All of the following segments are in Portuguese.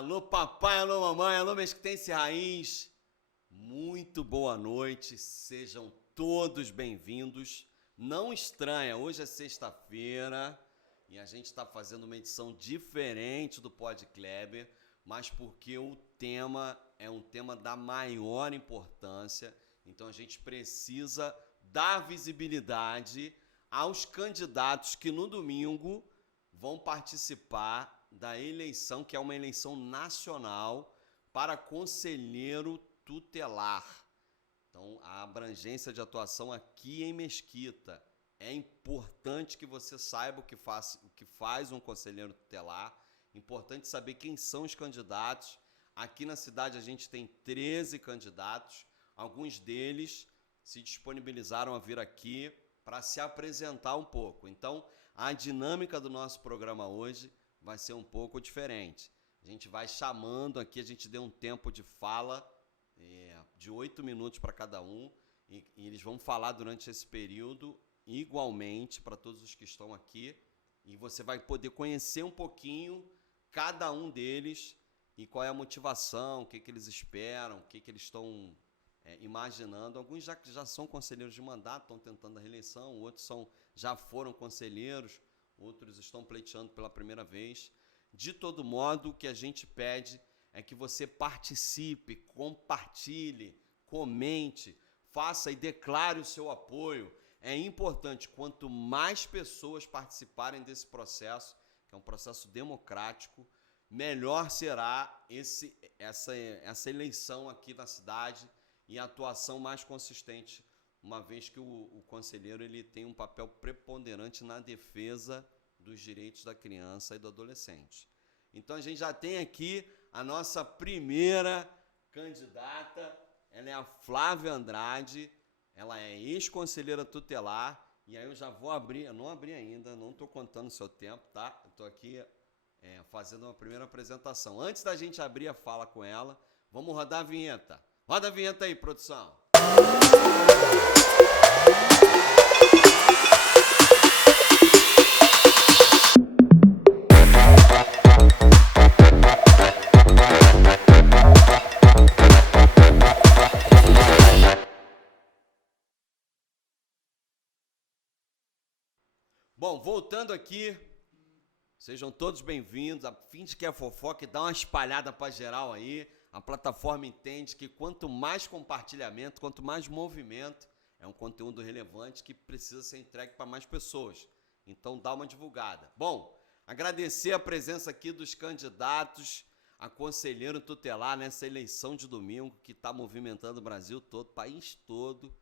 Alô papai, alô mamãe, alô mesquitense raiz. Muito boa noite, sejam todos bem-vindos. Não estranha, hoje é sexta-feira e a gente está fazendo uma edição diferente do Pod Kleber, mas porque o tema é um tema da maior importância, então a gente precisa dar visibilidade aos candidatos que no domingo vão participar da eleição, que é uma eleição nacional para conselheiro tutelar. Então, a abrangência de atuação aqui em Mesquita. É importante que você saiba o que faz um conselheiro tutelar. Importante saber quem são os candidatos. Aqui na cidade a gente tem 13 candidatos. Alguns deles se disponibilizaram a vir aqui para se apresentar um pouco. Então, a dinâmica do nosso programa hoje vai ser um pouco diferente. A gente vai chamando aqui, a gente deu um tempo de fala de 8 minutos para cada um e eles vão falar durante esse período igualmente para todos os que estão aqui e você vai poder conhecer um pouquinho cada um deles e qual é a motivação, o que eles esperam, o que eles estão imaginando. Alguns já são conselheiros de mandato, estão tentando a reeleição, outros já foram conselheiros, outros estão pleiteando pela primeira vez. De todo modo, o que a gente pede é que você participe, compartilhe, comente, faça e declare o seu apoio. É importante, quanto mais pessoas participarem desse processo, que é um processo democrático, melhor será essa eleição aqui na cidade e a atuação mais consistente, uma vez que o conselheiro ele tem um papel preponderante na defesa dos direitos da criança e do adolescente. Então a gente já tem aqui a nossa primeira candidata, ela é a Flávia Andrade, ela é ex-conselheira tutelar, e aí eu já vou abrir, eu não abri ainda, não estou contando o seu tempo, tá? Eu estou aqui fazendo uma primeira apresentação. Antes da gente abrir a fala com ela, vamos rodar a vinheta. Roda a vinheta aí, produção. Bom, voltando aqui, sejam todos bem-vindos. A fim de que a fofoca dá uma espalhada para geral aí. A plataforma entende que quanto mais compartilhamento, quanto mais movimento, é um conteúdo relevante que precisa ser entregue para mais pessoas. Então dá uma divulgada. Bom, agradecer a presença aqui dos candidatos a conselheiro tutelar nessa eleição de domingo que está movimentando o Brasil todo, o país todo.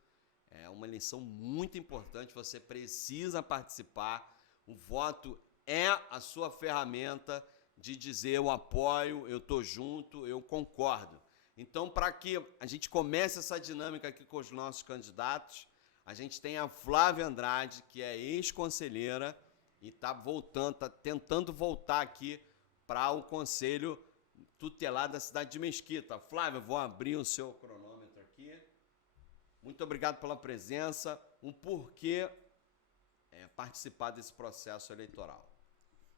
É uma eleição muito importante, você precisa participar. O voto é a sua ferramenta de dizer eu apoio, eu estou junto, eu concordo. Então, para que a gente comece essa dinâmica aqui com os nossos candidatos, a gente tem a Flávia Andrade, que é ex-conselheira e está tentando voltar aqui para o Conselho Tutelar da cidade de Mesquita. Flávia, vou abrir o seu cronômetro aqui. Muito obrigado pela presença. Um porquê participar desse processo eleitoral.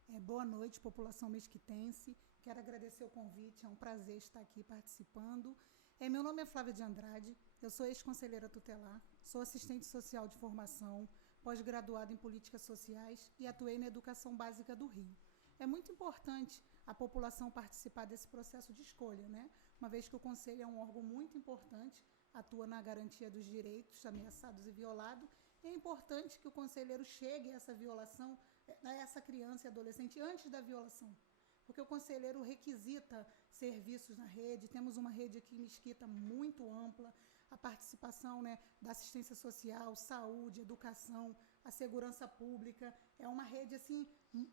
Boa noite, população mesquitense. Quero agradecer o convite, é um prazer estar aqui participando. Meu nome é Flávia de Andrade, eu sou ex-conselheira tutelar, sou assistente social de formação, pós-graduada em políticas sociais e atuei na educação básica do Rio. É muito importante a população participar desse processo de escolha, né? Uma vez que o Conselho é um órgão muito importante, atua na garantia dos direitos ameaçados e violados, e é importante que o conselheiro chegue a essa violação, a essa criança e adolescente antes da violação, porque o conselheiro requisita serviços na rede. Temos uma rede aqui em Mesquita muito ampla, a participação, né, da assistência social, saúde, educação, a segurança pública, é uma rede assim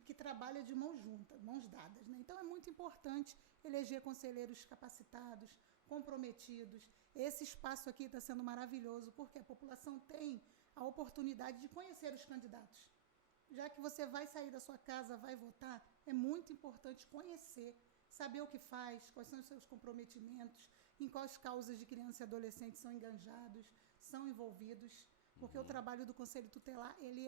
que trabalha de mãos juntas, mãos dadas, né? Então é muito importante eleger conselheiros capacitados, comprometidos. Esse espaço aqui está sendo maravilhoso porque a população tem a oportunidade de conhecer os candidatos. Já que você vai sair da sua casa, vai votar, é muito importante conhecer, saber o que faz, quais são os seus comprometimentos, em quais causas de criança e adolescente são enganjados, são envolvidos, porque o trabalho do Conselho Tutelar, ele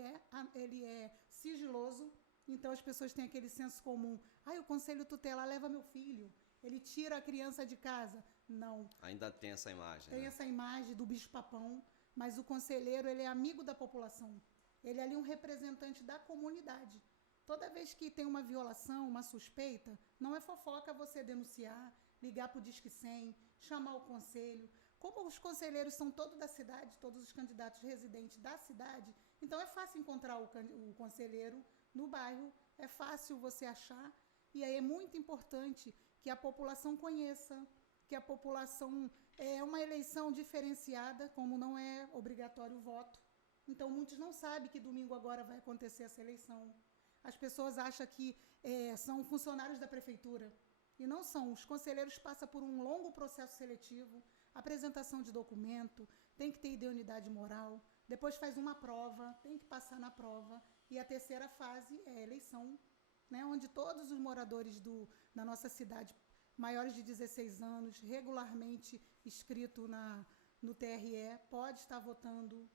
é sigiloso, então as pessoas têm aquele senso comum. O Conselho Tutelar leva meu filho, Ele tira a criança de casa? Não. Ainda tem essa imagem, Tem né? essa imagem do bicho-papão, mas o conselheiro, ele é amigo da população. Ele é ali um representante da comunidade. Toda vez que tem uma violação, uma suspeita, não é fofoca você denunciar, ligar para o Disque 100, chamar o conselho. Como os conselheiros são todos da cidade, todos os candidatos residentes da cidade, então é fácil encontrar o conselheiro no bairro, é fácil você achar, e aí é muito importante que a população conheça, que a população... É uma eleição diferenciada, como não é obrigatório o voto. Então, muitos não sabem que domingo agora vai acontecer essa eleição. As pessoas acham que são funcionários da prefeitura. E não são. Os conselheiros passam por um longo processo seletivo, apresentação de documento, tem que ter idoneidade moral, depois faz uma prova, tem que passar na prova. E a terceira fase é a eleição, né, onde todos os moradores da nossa cidade, maiores de 16 anos, regularmente inscrito no TRE, pode estar votando.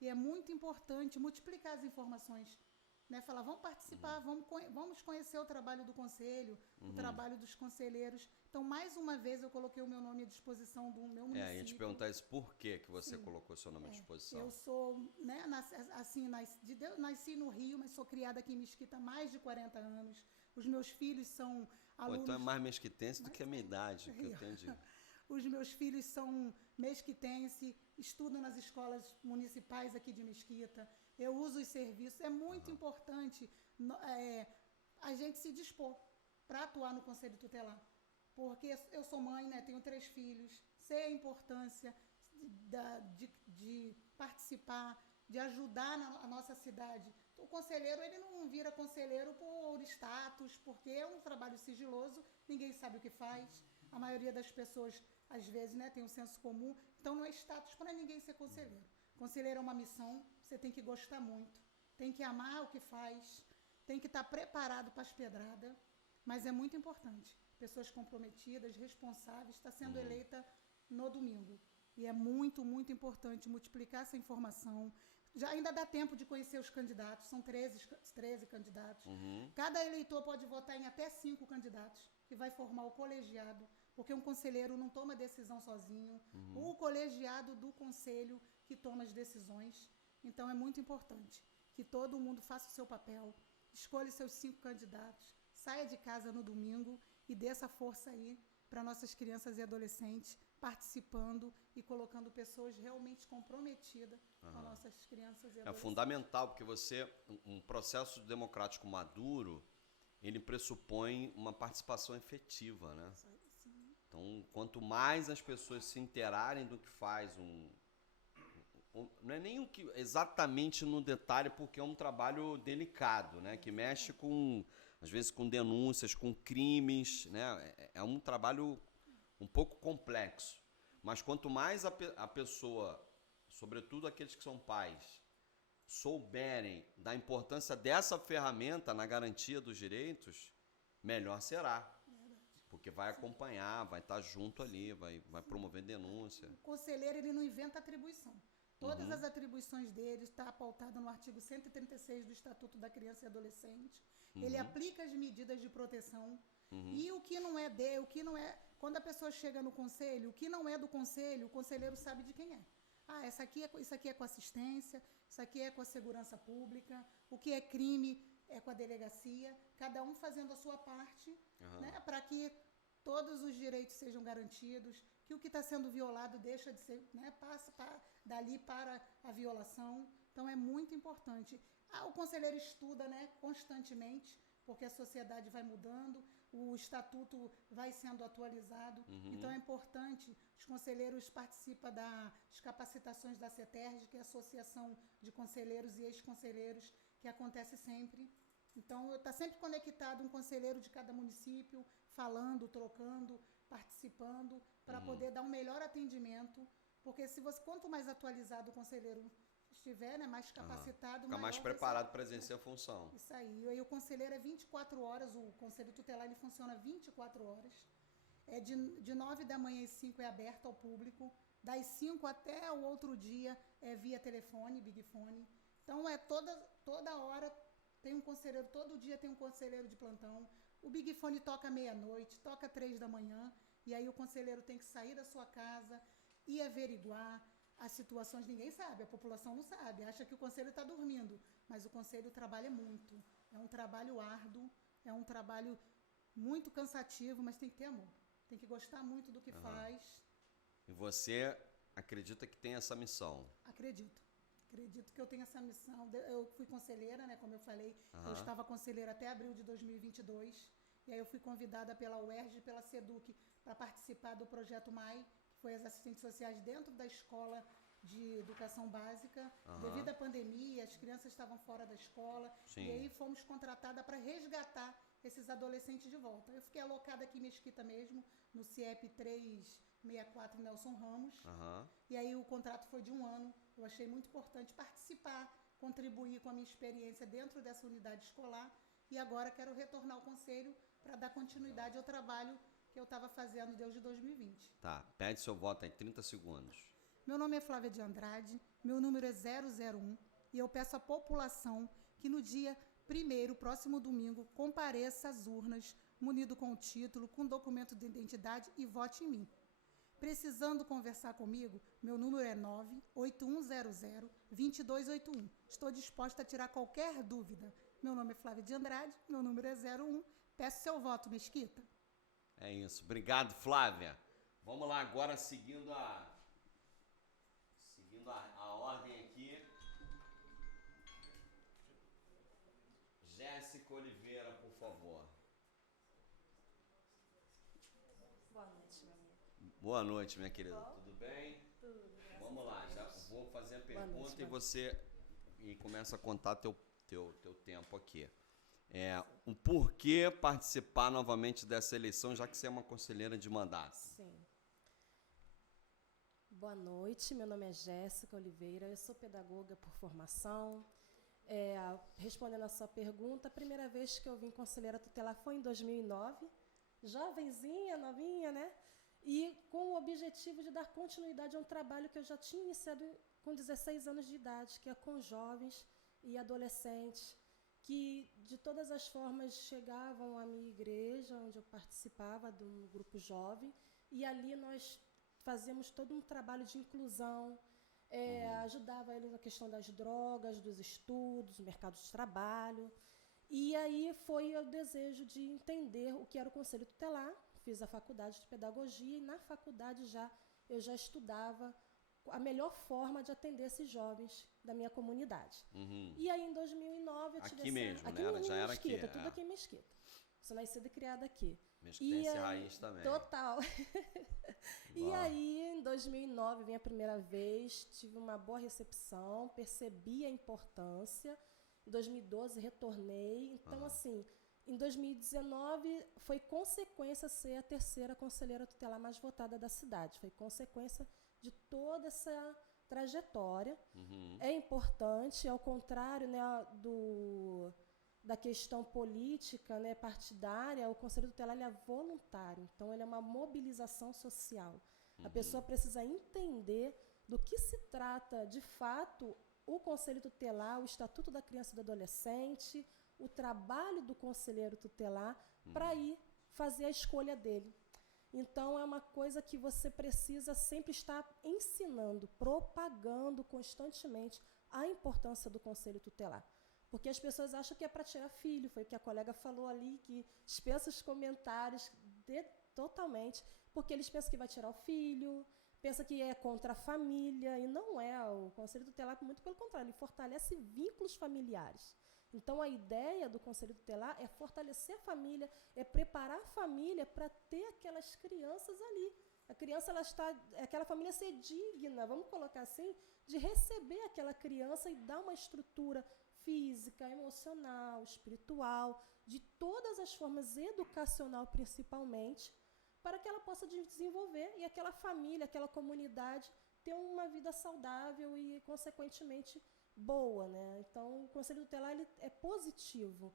E é muito importante multiplicar as informações. Né? Falar, vamos participar, vamos conhecer o trabalho do conselho, o trabalho dos conselheiros. Então, mais uma vez, eu coloquei o meu nome à disposição do meu município. A gente perguntar isso, por que você colocou seu nome à disposição? Eu sou, né, nasci no Rio, mas sou criada aqui em Mesquita há mais de 40 anos. Os meus filhos são alunos... Então é mais mesquitense do que a minha idade, que eu tenho de... Os meus filhos são mesquitense, estudam nas escolas municipais aqui de Mesquita. Eu uso os serviços. É muito importante a gente se dispor para atuar no Conselho Tutelar. Porque eu sou mãe, né, tenho 3 filhos, sei a importância de participar, de ajudar a nossa cidade. O conselheiro, ele não vira conselheiro por status, porque é um trabalho sigiloso, ninguém sabe o que faz. A maioria das pessoas, às vezes, né, tem um senso comum, então não é status para ninguém ser conselheiro. Conselheiro é uma missão, você tem que gostar muito, tem que amar o que faz, tem que estar preparado para as pedradas, mas é muito importante. Pessoas comprometidas, responsáveis, está sendo eleita no domingo. E é muito, muito importante multiplicar essa informação. Já ainda dá tempo de conhecer os candidatos, são 13 candidatos. Cada eleitor pode votar em até 5 candidatos, que vai formar o colegiado, porque um conselheiro não toma decisão sozinho, o colegiado do conselho que toma as decisões. Então, é muito importante que todo mundo faça o seu papel, escolha seus 5 candidatos, saia de casa no domingo e dê essa força aí para nossas crianças e adolescentes, participando e colocando pessoas realmente comprometidas com nossas crianças e adolescentes. É fundamental, porque um processo democrático maduro, ele pressupõe uma participação efetiva, né? Sim. Então, quanto mais as pessoas se interarem do que faz não é nem exatamente no detalhe, porque é um trabalho delicado, né? Que mexe às vezes com denúncias, com crimes, né? É um trabalho um pouco complexo. Mas quanto mais a pessoa, sobretudo aqueles que são pais, souberem da importância dessa ferramenta na garantia dos direitos, melhor será. Porque vai acompanhar, vai estar junto ali, vai promover denúncia. O conselheiro, ele não inventa atribuição. Todas as atribuições dele estão pautadas no artigo 136 do Estatuto da Criança e Adolescente. Ele aplica as medidas de proteção. E o que não é o que não é... Quando a pessoa chega no conselho, o que não é do conselho, o conselheiro sabe de quem é. Isso aqui é com assistência, isso aqui é com a segurança pública, o que é crime é com a delegacia, cada um fazendo a sua parte, né, para que todos os direitos sejam garantidos, que o que está sendo violado deixa de ser, né, passa dali para a violação. Então, é muito importante. O conselheiro estuda, né, constantemente, porque a sociedade vai mudando, o estatuto vai sendo atualizado. Então, é importante, os conselheiros participam das capacitações da CETERJ, que é a Associação de Conselheiros e Ex-Conselheiros, que acontece sempre. Então, está sempre conectado um conselheiro de cada município, falando, trocando, participando, para poder dar um melhor atendimento, porque quanto mais atualizado o conselheiro estiver, né, mais capacitado, fica mais preparado para exercer a função. Isso aí. E aí o conselheiro é 24 horas, o Conselho Tutelar ele funciona 24 horas. De 9 da manhã às 5 é aberto ao público, das 5 até o outro dia é via telefone, Big Fone. Então, toda hora tem um conselheiro, todo dia tem um conselheiro de plantão. O Big Fone toca meia-noite, toca 3 da manhã, e aí o conselheiro tem que sair da sua casa e averiguar as situações. Ninguém sabe, a população não sabe, acha que o conselho está dormindo, mas o conselho trabalha muito. É um trabalho árduo, é um trabalho muito cansativo, mas tem que ter amor. Tem que gostar muito do que faz. E você acredita que tem essa missão? Acredito. Acredito que eu tenho essa missão. Eu fui conselheira, né, como eu falei. Eu estava conselheira até abril de 2022. E aí eu fui convidada pela UERJ e pela SEDUC para participar do Projeto MAI, que foi as assistentes sociais dentro da escola de educação básica. Devido à pandemia, as crianças estavam fora da escola. Sim. E aí fomos contratadas para resgatar esses adolescentes de volta. Eu fiquei alocada aqui em Mesquita mesmo, no CIEP 364 Nelson Ramos. E aí o contrato foi de 1 ano. Eu achei muito importante participar, contribuir com a minha experiência dentro dessa unidade escolar. E agora quero retornar ao conselho para dar continuidade ao trabalho que eu estava fazendo desde 2020. Tá, pede seu voto aí, 30 segundos. Meu nome é Flávia de Andrade, meu número é 001 e eu peço à população que no dia 1º, próximo domingo, compareça às urnas, munido com o título, com documento de identidade e vote em mim. Precisando conversar comigo, meu número é 98100-2281. Estou disposta a tirar qualquer dúvida. Meu nome é Flávia de Andrade, meu número é 01. Peço seu voto, Mesquita. É isso. Obrigado, Flávia. Vamos lá agora, seguindo a ordem aqui. Jéssica Oliveira, por favor. Boa noite, meu amigo. Boa noite, minha querida. Bom? Tudo bem? Tudo, graças Vamos lá, a Deus. já vou fazer a Boa pergunta noite, e boa você começa a contar teu tempo aqui. O porquê participar novamente dessa eleição, já que você é uma conselheira de mandato? Sim. Boa noite, meu nome é Jéssica Oliveira, eu sou pedagoga por formação. Respondendo a sua pergunta, a primeira vez que eu vim conselheira tutelar foi em 2009, jovenzinha, novinha, né? E com o objetivo de dar continuidade a um trabalho que eu já tinha iniciado com 16 anos de idade, que é com jovens e adolescentes, que de todas as formas chegavam à minha igreja, onde eu participava de um grupo jovem, e ali nós fazíamos todo um trabalho de inclusão, ajudava eles na questão das drogas, dos estudos, do mercado de trabalho. E aí foi o desejo de entender o que era o Conselho Tutelar. Fiz a faculdade de pedagogia e na faculdade eu já estudava a melhor forma de atender esses jovens da minha comunidade. E aí em 2009 eu tive aqui mesmo, aqui né? Já era Mesquita, aqui. tudo aqui em Mesquita. Sou nascida e criada aqui. Mesquitense raiz também. Total. E aí, em 2009, vim a primeira vez, tive uma boa recepção, percebi a importância. Em 2012, retornei. Então, assim, em 2019, foi consequência ser a terceira conselheira tutelar mais votada da cidade. Foi consequência de toda essa trajetória. É importante, ao contrário, né, da questão política, né, partidária, o Conselho Tutelar ele é voluntário, então ele é uma mobilização social. A pessoa precisa entender do que se trata, de fato, o Conselho Tutelar, o Estatuto da Criança e do Adolescente, o trabalho do conselheiro tutelar, para ir fazer a escolha dele. Então, é uma coisa que você precisa sempre estar ensinando, propagando constantemente a importância do Conselho Tutelar. Porque as pessoas acham que é para tirar filho, foi o que a colega falou ali, que dispensa os comentários totalmente, porque eles pensam que vai tirar o filho, pensa que é contra a família, e não é. O Conselho Tutelar, muito pelo contrário, ele fortalece vínculos familiares. Então, a ideia do Conselho Tutelar é fortalecer a família, é preparar a família para ter aquelas crianças ali. A criança, aquela família ser digna, vamos colocar assim, de receber aquela criança e dar uma estrutura física, emocional, espiritual, de todas as formas, educacional principalmente, para que ela possa desenvolver e aquela família, aquela comunidade ter uma vida saudável e, consequentemente, boa, né? Então, o Conselho Tutelar ele é positivo,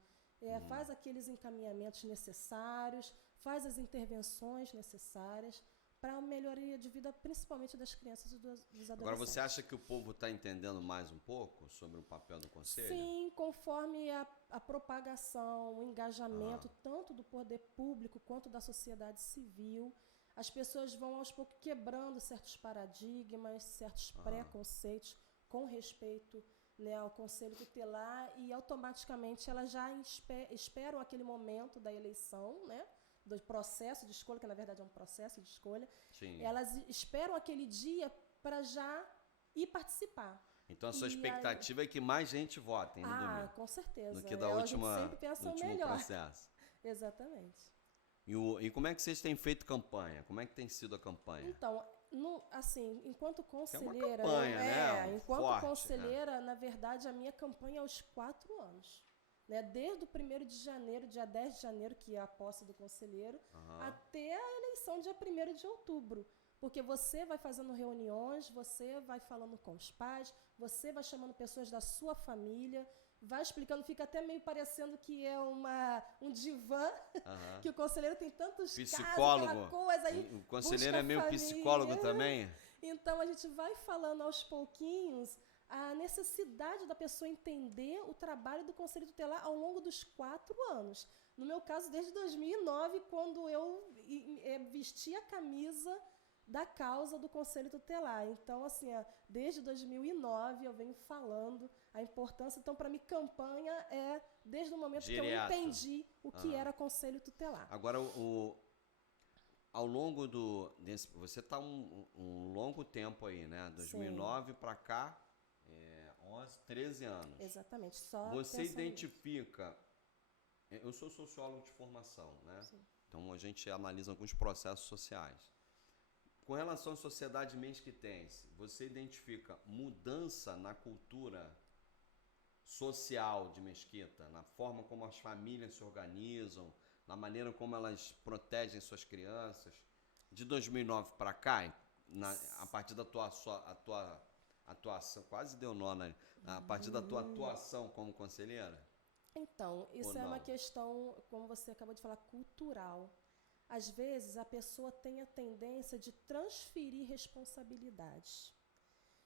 faz aqueles encaminhamentos necessários, faz as intervenções necessárias para a melhoria de vida, principalmente das crianças e dos adolescentes. Agora, você acha que o povo está entendendo mais um pouco sobre o papel do conselho? Sim, conforme a propagação, o engajamento, tanto do poder público quanto da sociedade civil, as pessoas vão aos poucos quebrando certos paradigmas, certos preconceitos com respeito, né, ao conselho tutelar, e automaticamente elas já esperam aquele momento da eleição, né, do processo de escolha, que na verdade é um processo de escolha. Sim. Elas esperam aquele dia para já ir participar. Então a sua expectativa é que mais gente vote no domingo. Com certeza. Do que da a última, gente sempre pensa do último melhor. processo. Exatamente. E como é que vocês têm feito campanha? Como é que tem sido a campanha? Então, assim, enquanto conselheira... É uma campanha, né? Enquanto Forte, conselheira, na verdade, a minha campanha é aos 4 anos. Né? Desde o 1º de janeiro, dia 10 de janeiro, que é a posse do conselheiro, até a eleição dia 1º de outubro. Porque você vai fazendo reuniões, você vai falando com os pais, você vai chamando pessoas da sua família, vai explicando, fica até meio parecendo que é um divã, que o conselheiro tem tantos psicólogo. casos, aquela coisa aí. O conselheiro é meio psicólogo também? Então, a gente vai falando aos pouquinhos a necessidade da pessoa entender o trabalho do Conselho Tutelar ao longo dos 4 anos. No meu caso, desde 2009, quando eu vesti a camisa da causa do Conselho Tutelar. Então, assim, desde 2009 eu venho falando a importância. Então, para mim, campanha é desde o momento que eu entendi o que era Conselho Tutelar. Agora, ao longo você está um longo tempo aí, né? 2009 para cá, 11, 13 anos. Exatamente. Só você identifica... Eu sou sociólogo de formação, né? Sim. Então, a gente analisa alguns processos sociais. Com relação à sociedade mesquitense, você identifica mudança na cultura social de Mesquita, na forma como as famílias se organizam, na maneira como elas protegem suas crianças? De 2009 para cá, a partir da tua atuação, quase deu nó, né? A partir da tua atuação como conselheira? Então, isso é uma questão, como você acabou de falar, cultural. Às vezes, a pessoa tem a tendência de transferir responsabilidades.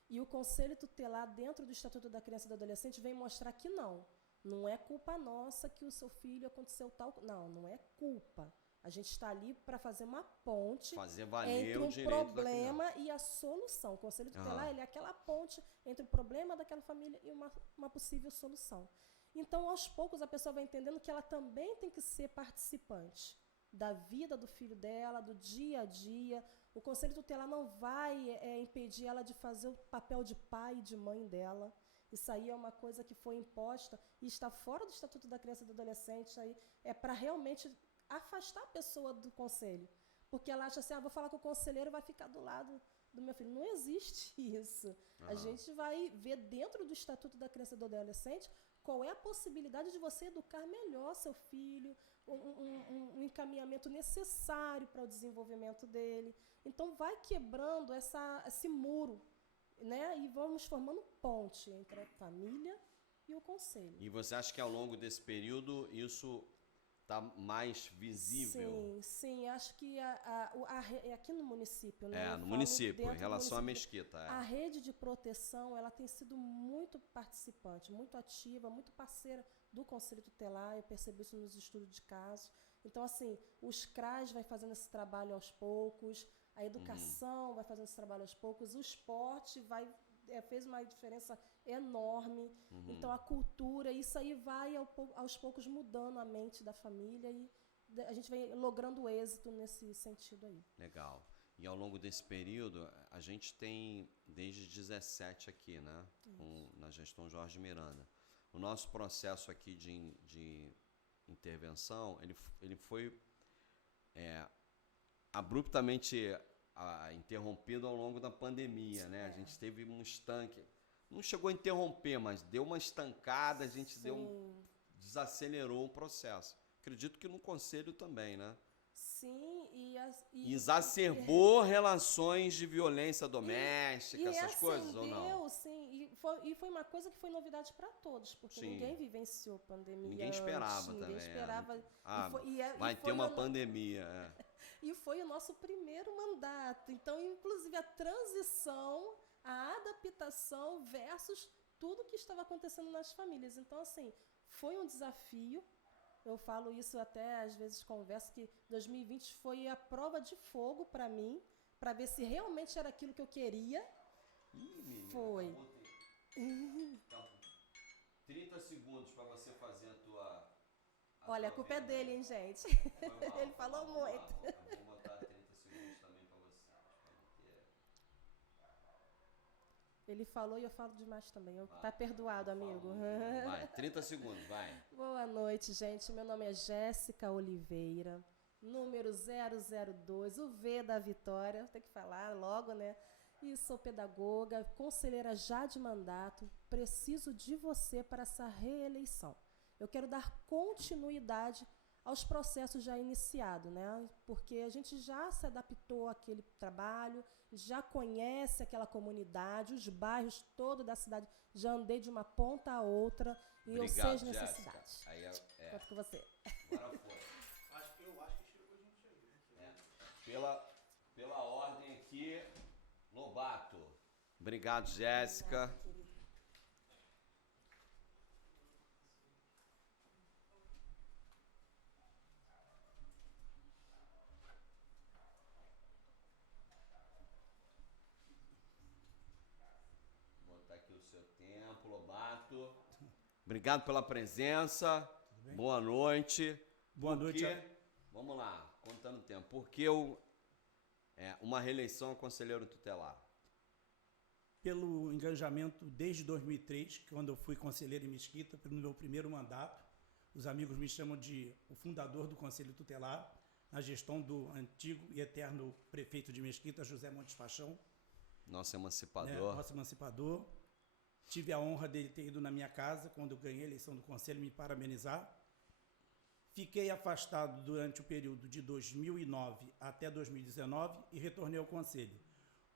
E o Conselho Tutelar, dentro do Estatuto da Criança e do Adolescente, vem mostrar que não. Não é culpa nossa que o seu filho aconteceu tal... Não é culpa. A gente está ali para fazer uma ponte entre um problema e a solução. O Conselho Tutelar ele é aquela ponte entre o problema daquela família e uma possível solução. Então, aos poucos, a pessoa vai entendendo que ela também tem que ser participante da vida do filho dela, do dia a dia. O Conselho Tutelar não vai impedir ela de fazer o papel de pai e de mãe dela. Isso aí é uma coisa que foi imposta e está fora do Estatuto da Criança e do Adolescente. Aí é para realmente afastar a pessoa do conselho. Porque ela acha assim, vou falar com o conselheiro, vai ficar do lado do meu filho. Não existe isso. A gente vai ver dentro do Estatuto da Criança e do Adolescente qual é a possibilidade de você educar melhor seu filho, um encaminhamento necessário para o desenvolvimento dele. Então, vai quebrando esse muro, né? E vamos formando ponte entre a família e o conselho. E você acha que ao longo desse período isso está mais visível? Sim. Acho que aqui no município, né? No município, em relação à Mesquita. A rede de proteção, ela tem sido muito participante, muito ativa, muito parceira do Conselho Tutelar. Eu percebi isso nos estudos de casos. Então, assim, os CRAs vai fazendo esse trabalho aos poucos, a educação vai fazendo esse trabalho aos poucos, o esporte fez uma diferença enorme. Então, a cultura, isso aí vai aos poucos mudando a mente da família e a gente vem logrando êxito nesse sentido aí. Legal. E ao longo desse período, a gente tem desde 17 aqui, né? Na gestão Jorge Miranda. O nosso processo aqui de intervenção, ele foi abruptamente interrompido ao longo da pandemia, né? A gente teve um estanque. Não chegou a interromper, mas deu uma estancada, a gente desacelerou o processo. Acredito que no conselho também, né? Sim, exacerbou relações de violência doméstica, essas coisas, ou não? Sim, e foi uma coisa que foi novidade para todos, porque ninguém vivenciou pandemia. Ninguém esperava antes, também. Ninguém esperava. Vai ter uma pandemia. E foi o nosso primeiro mandato. Então, inclusive, a transição, a adaptação versus tudo que estava acontecendo nas famílias. Então, assim, foi um desafio. Eu falo isso até, às vezes, converso, que 2020 foi a prova de fogo para mim, para ver se realmente era aquilo que eu queria. Foi. Então, 30 segundos para você fazer a tua... Olha, a culpa é dele, hein, gente? Ele falou muito. Eu vou botar 30 segundos também para você. Ele falou e eu falo demais também. Tá perdoado, amigo. Vai, 30 segundos, vai. Boa noite, gente. Meu nome é Jéssica Oliveira, número 002, o V da Vitória. Tem que falar logo, né? E sou pedagoga, conselheira já de mandato. Preciso de você para essa reeleição. Eu quero dar continuidade aos processos já iniciados, né? Porque a gente já se adaptou àquele trabalho, já conhece aquela comunidade, os bairros todos da cidade, já andei de uma ponta a outra e eu sei as necessidades. Aí Conto com você. Agora foi. Eu acho que chegou a gente aí, né? Pela ordem aqui, Lobato. Obrigado, Jéssica. Obrigado pela presença. Boa noite. Boa noite. Vamos lá, contando o tempo. Por que uma reeleição a conselheiro tutelar? Pelo engajamento desde 2003, quando eu fui conselheiro em Mesquita, pelo meu primeiro mandato. Os amigos me chamam de o fundador do Conselho Tutelar, na gestão do antigo e eterno prefeito de Mesquita, José Montes Paixão. Nosso emancipador. Nosso emancipador. Tive a honra dele ter ido na minha casa quando eu ganhei a eleição do Conselho, me parabenizar. Fiquei afastado durante o período de 2009 até 2019 e retornei ao Conselho,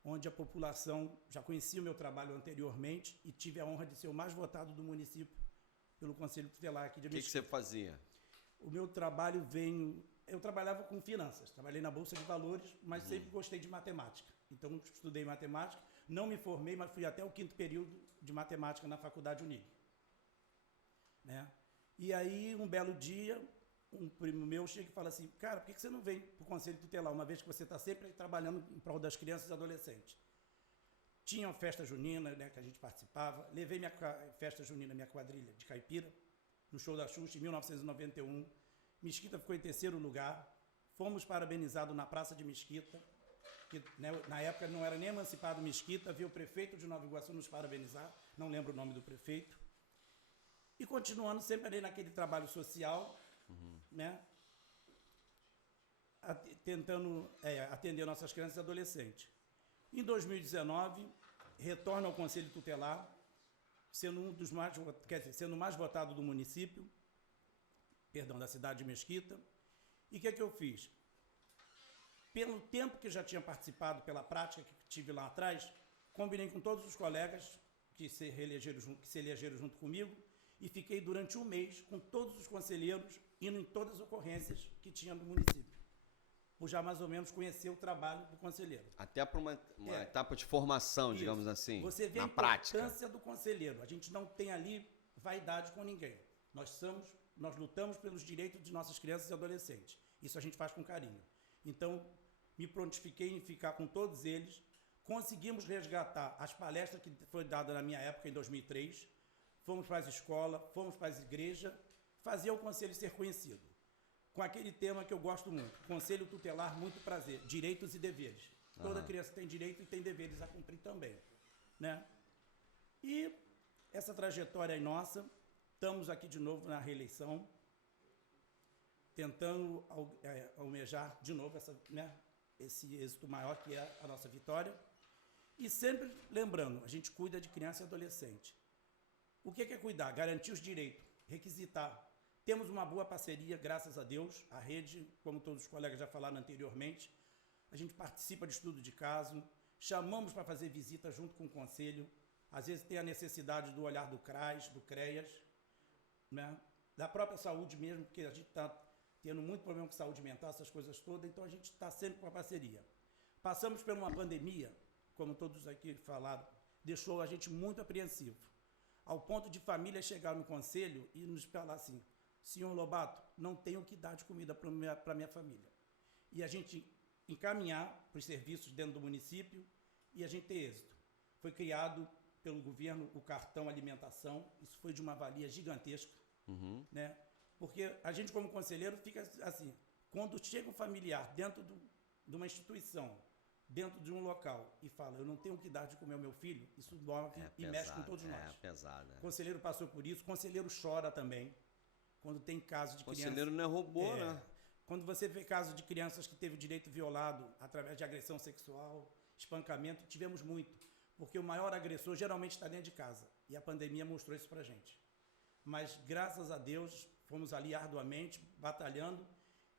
onde a população já conhecia o meu trabalho anteriormente e tive a honra de ser o mais votado do município pelo Conselho Tutelar aqui de Mesquita. O que você fazia? O meu trabalho eu trabalhava com finanças, trabalhei na Bolsa de Valores, mas sempre gostei de matemática. Então, estudei matemática, não me formei, mas fui até o 5º período de matemática na Faculdade Unig. Né? E aí, um belo dia, um primo meu chega e fala assim, cara, por que você não vem para o Conselho Tutelar, uma vez que você está sempre trabalhando em prol das crianças e adolescentes? Tinha uma festa junina, né, que a gente participava, levei minha festa junina, minha quadrilha de caipira, no show da Xuxa, em 1991. Mesquita ficou em 3º lugar, fomos parabenizados na Praça de Mesquita, que, né, na época não era nem emancipado Mesquita, veio o prefeito de Nova Iguaçu nos parabenizar, não lembro o nome do prefeito, e continuando sempre ali naquele trabalho social, né, tentando atender nossas crianças e adolescentes. Em 2019, retorno ao Conselho Tutelar, sendo sendo o mais votado do município, da cidade de Mesquita. E o que é que eu fiz? Pelo tempo que eu já tinha participado, pela prática que tive lá atrás, combinei com todos os colegas que se elegeram junto comigo e fiquei durante um mês com todos os conselheiros indo em todas as ocorrências que tinha no município, por já mais ou menos conhecer o trabalho do conselheiro. Até para uma etapa de formação, Isso. Digamos assim, Você vê na a prática. importância do conselheiro. A gente não tem ali vaidade com ninguém. Nós lutamos pelos direitos de nossas crianças e adolescentes. Isso a gente faz com carinho. Então, me prontifiquei em ficar com todos eles. Conseguimos resgatar as palestras que foi dada na minha época, em 2003. Fomos para as escolas, fomos para as igrejas, fazer o conselho ser conhecido. Com aquele tema que eu gosto muito, Conselho Tutelar, muito prazer, direitos e deveres. Toda criança tem direito e tem deveres a cumprir também. Né? E essa trajetória é nossa. Estamos aqui de novo na reeleição, tentando almejar de novo esse êxito maior que é a nossa vitória. E sempre lembrando, a gente cuida de criança e adolescente. O que é cuidar? Garantir os direitos, requisitar. Temos uma boa parceria, graças a Deus, a rede, como todos os colegas já falaram anteriormente, a gente participa de estudo de caso, chamamos para fazer visita junto com o conselho, às vezes tem a necessidade do olhar do CRAS, do CREAS, né? Da própria saúde mesmo, porque a gente está tendo muito problema com saúde mental, essas coisas todas, então a gente está sempre com a parceria. Passamos por uma pandemia, como todos aqui falaram, deixou a gente muito apreensivo, ao ponto de família chegar no conselho e nos falar assim, senhor Lobato, não tenho o que dar de comida para minha família. E a gente encaminhar para os serviços dentro do município e a gente ter êxito. Foi criado pelo governo o cartão alimentação, isso foi de uma valia gigantesca, né? Porque a gente como conselheiro fica assim, quando chega um familiar dentro de uma instituição, dentro de um local e fala, eu não tenho o que dar de comer ao meu filho, isso move e mexe com todos nós. É pesado. O conselheiro passou por isso, o conselheiro chora também, quando tem caso de criança. Conselheiro não é robô, né? Quando você vê casos de crianças que teve o direito violado através de agressão sexual, espancamento, tivemos muito, porque o maior agressor geralmente está dentro de casa, e a pandemia mostrou isso pra gente. Mas, graças a Deus, fomos ali arduamente, batalhando,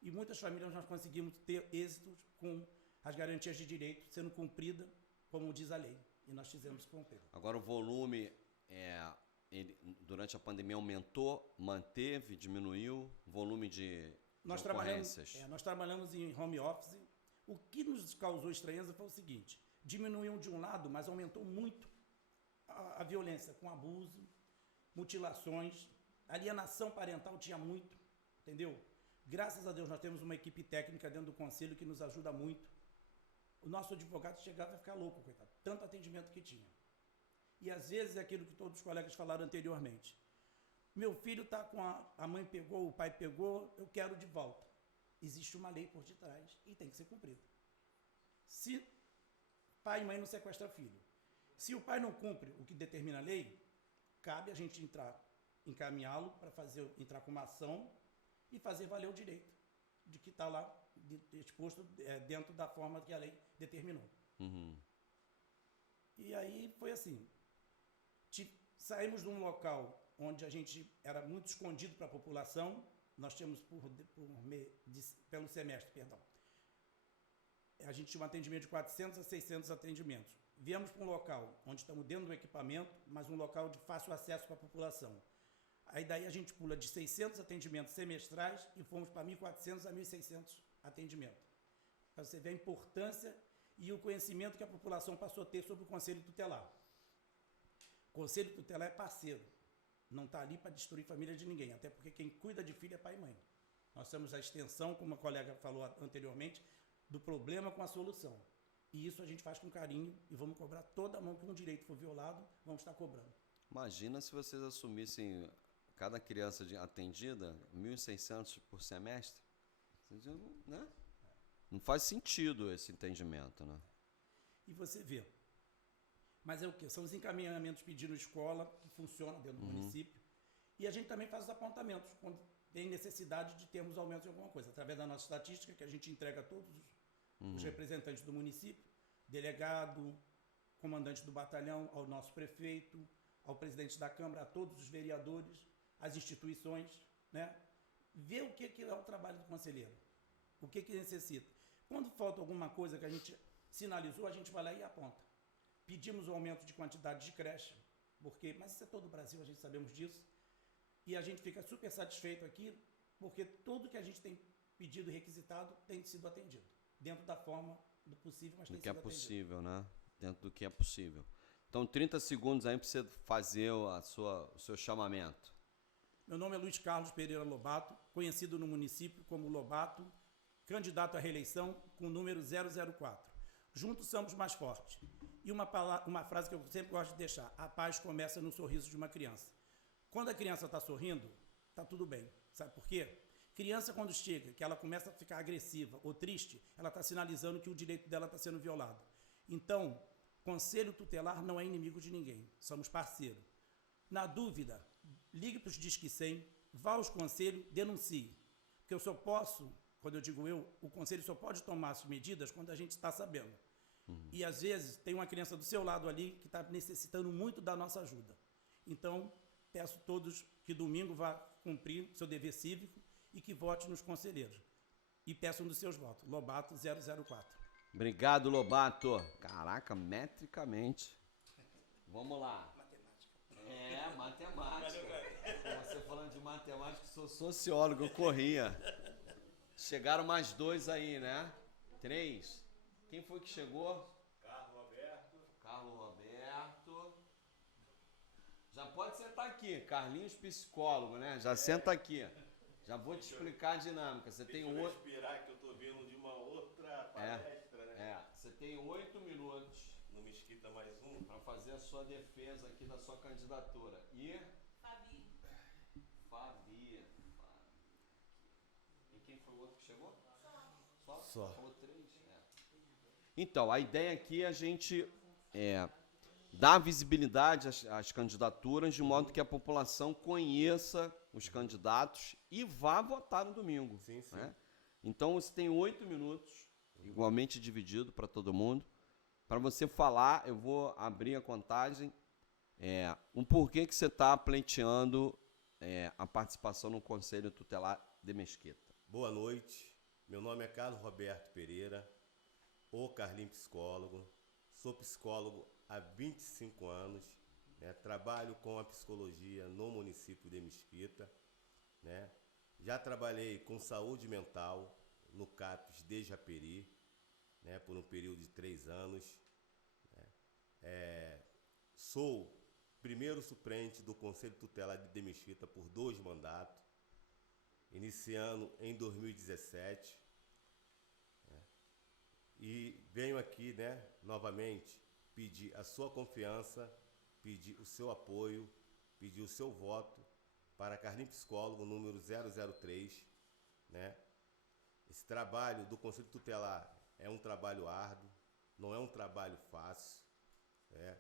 e muitas famílias nós conseguimos ter êxitos com as garantias de direito sendo cumprida, como diz a lei, e nós fizemos cumprir. Agora o volume, ele, durante a pandemia aumentou, manteve, diminuiu o volume de ocorrências? Nós trabalhamos em home office. O que nos causou estranheza foi o seguinte, diminuiu de um lado, mas aumentou muito a violência, com abuso, mutilações, alienação parental tinha muito, entendeu? Graças a Deus nós temos uma equipe técnica dentro do conselho que nos ajuda muito. O nosso advogado chegava a ficar louco, coitado, tanto atendimento que tinha. E às vezes é aquilo que todos os colegas falaram anteriormente. Meu filho está com a mãe pegou, o pai pegou, eu quero de volta. Existe uma lei por detrás e tem que ser cumprida. Se pai e mãe não sequestram filho, se o pai não cumpre o que determina a lei, cabe a gente encaminhá-lo para entrar com uma ação e fazer valer o direito de que está lá exposto dentro da forma que a lei determinou. E aí foi assim, saímos de um local onde a gente era muito escondido para a população, nós tínhamos pelo semestre, a gente tinha um atendimento de 400 a 600 atendimentos. Viemos para um local onde estamos dentro do equipamento, mas um local de fácil acesso para a população. Aí daí a gente pula de 600 atendimentos semestrais e fomos para 1.400 a 1.600 atendimentos. Para você ver a importância e o conhecimento que a população passou a ter sobre o Conselho Tutelar. O Conselho Tutelar é parceiro, não está ali para destruir família de ninguém, até porque quem cuida de filho é pai e mãe. Nós somos a extensão, como a colega falou anteriormente, do problema com a solução. E isso a gente faz com carinho e vamos cobrar toda a mão que um direito for violado, vamos estar cobrando. Imagina se vocês assumissem cada criança atendida, 1.600 por semestre, né? Não faz sentido esse entendimento, né? E você vê. Mas é o quê? São os encaminhamentos pedindo escola, que funciona dentro do município. E a gente também faz os apontamentos, quando tem necessidade de termos aumentos em alguma coisa. Através da nossa estatística, que a gente entrega a todos os representantes do município, delegado, comandante do batalhão, ao nosso prefeito, ao presidente da Câmara, a todos os vereadores, às instituições, né? Ver o que é o trabalho do conselheiro, o que necessita. Quando falta alguma coisa que a gente sinalizou, a gente vai lá e aponta. Pedimos o aumento de quantidade de creche, mas isso é todo o Brasil, a gente sabemos disso, e a gente fica super satisfeito aqui, porque tudo que a gente tem pedido e requisitado tem sido atendido, dentro da forma do possível, mas tem sido atendido. Do que é possível, né? Dentro do que é possível. Então, 30 segundos aí para você fazer o seu chamamento. Meu nome é Luiz Carlos Pereira Lobato, conhecido no município como Lobato, candidato à reeleição com o número 004. Juntos somos mais fortes. E uma frase que eu sempre gosto de deixar, a paz começa no sorriso de uma criança. Quando a criança está sorrindo, está tudo bem. Sabe por quê? Criança, quando chega, que ela começa a ficar agressiva ou triste, ela está sinalizando que o direito dela está sendo violado. Então, Conselho Tutelar não é inimigo de ninguém, somos parceiros. Na dúvida, ligue para os Disque 100, vá aos conselhos, denuncie. Porque eu só posso, quando eu digo o conselho só pode tomar as medidas quando a gente está sabendo. E às vezes tem uma criança do seu lado ali que está necessitando muito da nossa ajuda. Então, peço a todos que domingo vá cumprir seu dever cívico e que vote nos conselheiros. E peço um dos seus votos, Lobato 004. Obrigado, Lobato. Caraca, metricamente. Vamos lá. Matemática. Você falando de matemática, sou sociólogo, eu corria. Chegaram mais 2 aí, né? 3. Quem foi que chegou? Carlos Roberto. Já pode sentar aqui. Carlinhos, psicólogo, né? Já senta aqui. Já vou te explicar a dinâmica. Você tem Deixa eu respirar, que eu tô vindo de uma outra palestra, né? Você tem 8 minutos No Mesquita mais um. para fazer a sua defesa aqui da sua candidatura. E... Fabi. E quem foi o outro que chegou? Só. Falou 3? Então, a ideia aqui é a gente dar visibilidade às candidaturas, de modo que a população conheça os candidatos e vá votar no domingo. Sim, sim. Né? Então, você tem 8 minutos, igualmente dividido para todo mundo. Para você falar, eu vou abrir a contagem. Um porquê que você está pleiteando a participação no Conselho Tutelar de Mesquita. Boa noite. Meu nome é Carlos Roberto Pereira, o Carlinhos Psicólogo. Sou psicólogo há 25 anos. Né? Trabalho com a psicologia no município de Mesquita. Né? Já trabalhei com saúde mental no CAPES de Japeri, né? Por um período de 3 anos. Né? Sou primeiro suplente do Conselho Tutelar de Mesquita por 2 mandatos, iniciando em 2017. Né? E venho aqui, né, novamente, pedir a sua confiança, pedir o seu apoio, pedir o seu voto para Carlinhos Psicólogo número 003. Né? Esse trabalho do Conselho Tutelar é um trabalho árduo, não é um trabalho fácil. Né?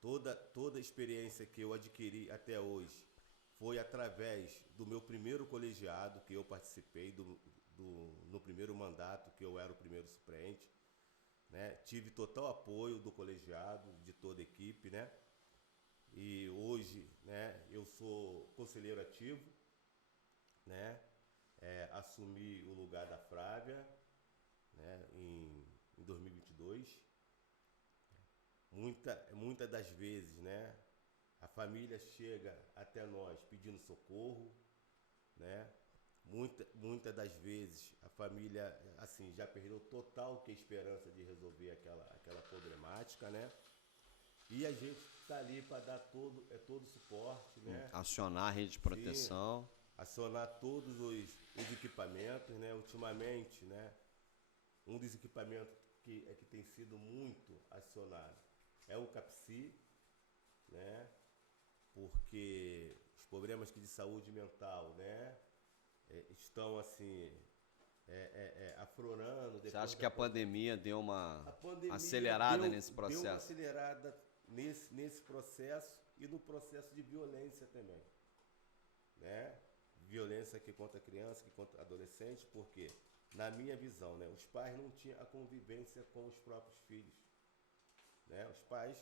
Toda a experiência que eu adquiri até hoje foi através do meu primeiro colegiado, que eu participei no primeiro mandato, que eu era o primeiro suplente. Né? Tive total apoio do colegiado, de toda a equipe. Né? E hoje, né, eu sou conselheiro ativo. Né? Assumi o lugar da Flávia, né, em 2022. Muita das vezes, né, a família chega até nós pedindo socorro, né? Muita das vezes a família assim já perdeu total que a esperança de resolver aquela problemática, né? E a gente está ali para dar todo o suporte, né? Acionar a rede de proteção. Sim, acionar todos os equipamentos, né? Ultimamente, né, um dos equipamentos que tem sido muito acionado é o CAPSI, né? Porque os problemas de saúde mental, né, estão assim aflorando. Você acha que a pandemia deu uma acelerada nesse processo? Deu uma acelerada nesse processo e no processo de violência também, né? Violência aqui contra criança, aqui contra adolescente, porque, na minha visão, né, os pais não tinham a convivência com os próprios filhos. Né? Os pais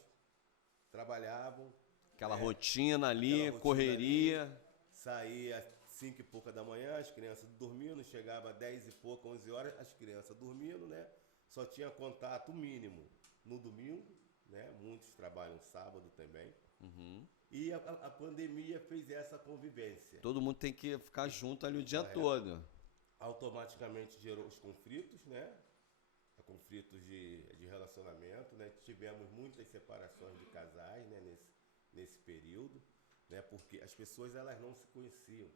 trabalhavam. Aquela rotina ali, correria. Saía às 5 e pouca da manhã, as crianças dormindo, chegava às 10 e pouca, 11 horas, as crianças dormindo, né? Só tinha contato mínimo no domingo, né? Muitos trabalham sábado também. Uhum. E a pandemia fez essa convivência. Todo mundo tem que ficar junto ali o dia todo. Automaticamente gerou os conflitos, né? Conflitos de relacionamento, né? Tivemos muitas separações de casais, né? Nesse período, né? Porque as pessoas elas não se conheciam,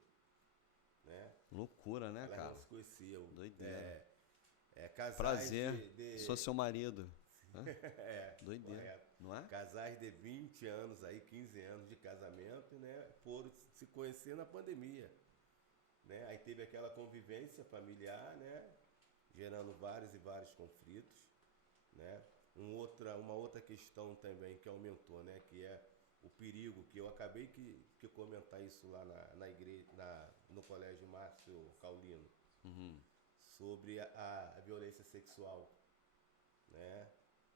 né? Loucura, né, elas cara? Não se conheciam. Doideira. Casais Prazer, sou seu marido. Doideira, correto. Não é? Casais de 20 anos, aí 15 anos de casamento, né? Foram se conhecer na pandemia, né? Aí teve aquela convivência familiar, né? Gerando vários e vários conflitos, né? Uma outra questão também que aumentou, né? Que é o perigo, que eu acabei que comentar isso lá na igreja, no colégio Márcio Caulino, sobre a violência sexual, né?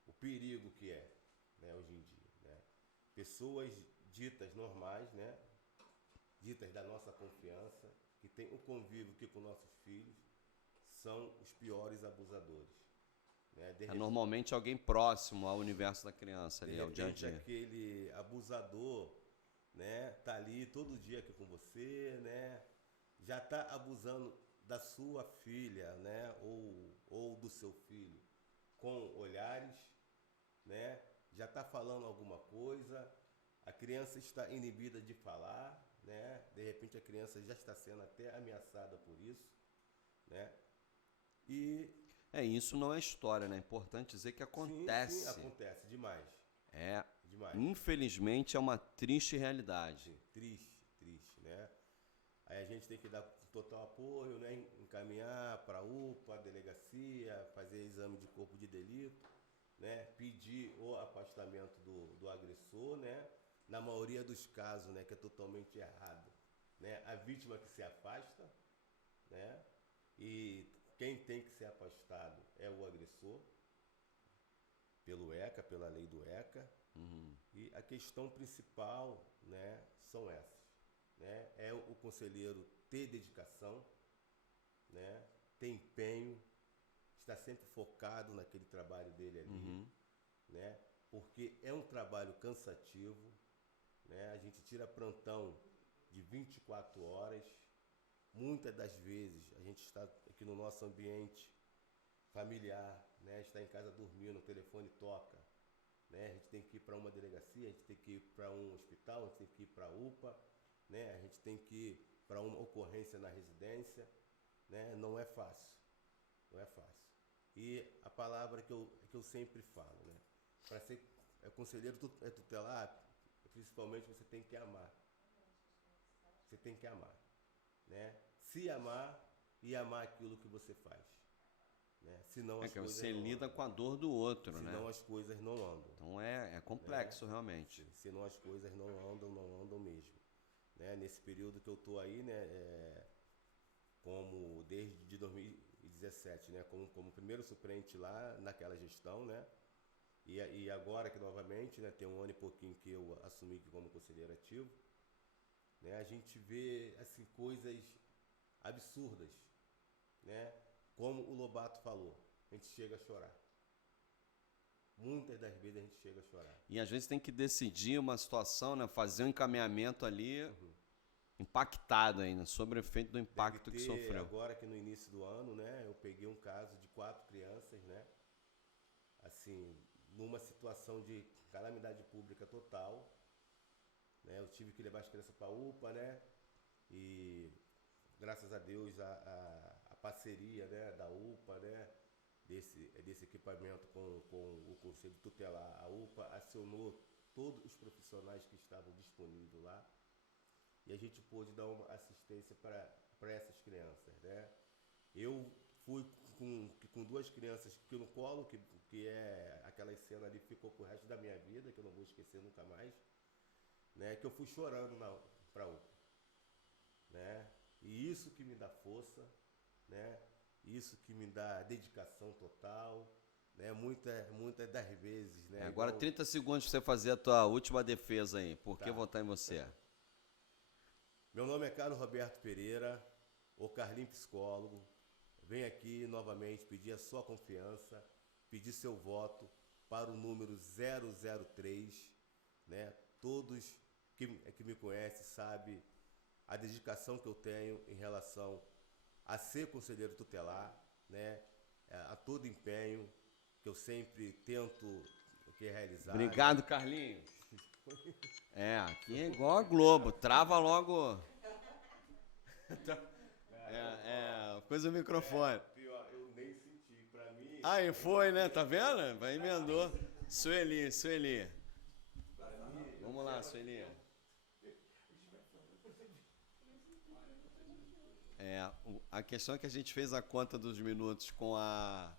O perigo que é, né, hoje em dia, né? Pessoas ditas normais, né? Ditas da nossa confiança, que tem o convívio aqui com nossos filhos, são os piores abusadores. Né? Normalmente alguém próximo ao universo da criança ali, ao dia a dia. Aquele abusador, né, tá ali todo dia aqui com você, né? Já tá abusando da sua filha, né, ou do seu filho com olhares, né, já está falando alguma coisa, a criança está inibida de falar, né, de repente a criança já está sendo até ameaçada por isso, né, e... Isso não é história, né? É importante dizer que acontece. Sim, acontece demais. Demais. Infelizmente é uma triste realidade. Sim, triste, né? Aí a gente tem que dar total apoio, né? Encaminhar para a UPA, delegacia, fazer exame de corpo de delito, né? Pedir o afastamento do agressor, né? Na maioria dos casos, né? Que é totalmente errado, né? A vítima que se afasta, né? E quem tem que ser afastado é o agressor, pelo ECA, pela lei do ECA. E a questão principal, né, são essas, né? É o conselheiro ter dedicação, né, ter empenho, estar sempre focado naquele trabalho dele ali, né? Porque é um trabalho cansativo, né? A gente tira plantão de 24 horas. Muitas das vezes a gente está aqui no nosso ambiente familiar, né? Está em casa dormindo, o telefone toca, né? A gente tem que ir para uma delegacia, a gente tem que ir para um hospital, a gente tem que ir para a UPA, né? A gente tem que ir para uma ocorrência na residência, né? Não é fácil, não é fácil. E a palavra que eu sempre falo, né? Para ser conselheiro tutelar, principalmente você tem que amar. Você tem que amar, né? Se amar e amar aquilo que você faz, né? Senão as coisas você não lida andam. com a dor do outro, né? Senão as coisas não andam. Então é complexo, realmente. Senão as coisas não andam mesmo, né? Nesse período que eu tô aí, né? Como desde 2017, né? Como primeiro suplente lá naquela gestão, né? E agora que novamente, né? Tem um ano e pouquinho que eu assumi como conselheiro ativo, né? A gente vê assim coisas absurdas, né? Como o Lobato falou, a gente chega a chorar. Muitas das vezes a gente chega a chorar. E às vezes tem que decidir uma situação, né? Fazer um encaminhamento ali impactado ainda, sobre o efeito do impacto que sofreu. Agora que no início do ano, né? Eu peguei um caso de 4 crianças, né? Assim, numa situação de calamidade pública total, né? Eu tive que levar as crianças para a UPA, né? E graças a Deus a parceria, né, da UPA, né, desse equipamento com o Conselho Tutelar, a UPA acionou todos os profissionais que estavam disponíveis lá e a gente pôde dar uma assistência para essas crianças, né? Eu fui com 2 crianças que no colo, que é aquela cena ali que ficou pro resto da minha vida, que eu não vou esquecer nunca mais, né, que eu fui chorando para a UPA, né? E isso que me dá força, né? Isso que me dá dedicação total, né? Muitas das vezes, né? Agora igual... 30 segundos para você fazer a tua última defesa aí. Por que votar em você? Meu nome é Carlos Roberto Pereira, o Carlinho Psicólogo. Venho aqui novamente pedir a sua confiança, pedir seu voto para o número 003, né? Todos que me conhecem sabem a dedicação que eu tenho em relação a ser conselheiro tutelar, né? A todo empenho que eu sempre tento realizar. Obrigado, Carlinhos. Aqui é igual a Globo, trava logo. Coisa do microfone. Pior, eu nem senti, pra mim... Aí foi, né? Tá vendo? Vai emendou. Sueli. Vamos lá, Sueli. A questão é que a gente fez a conta dos minutos com a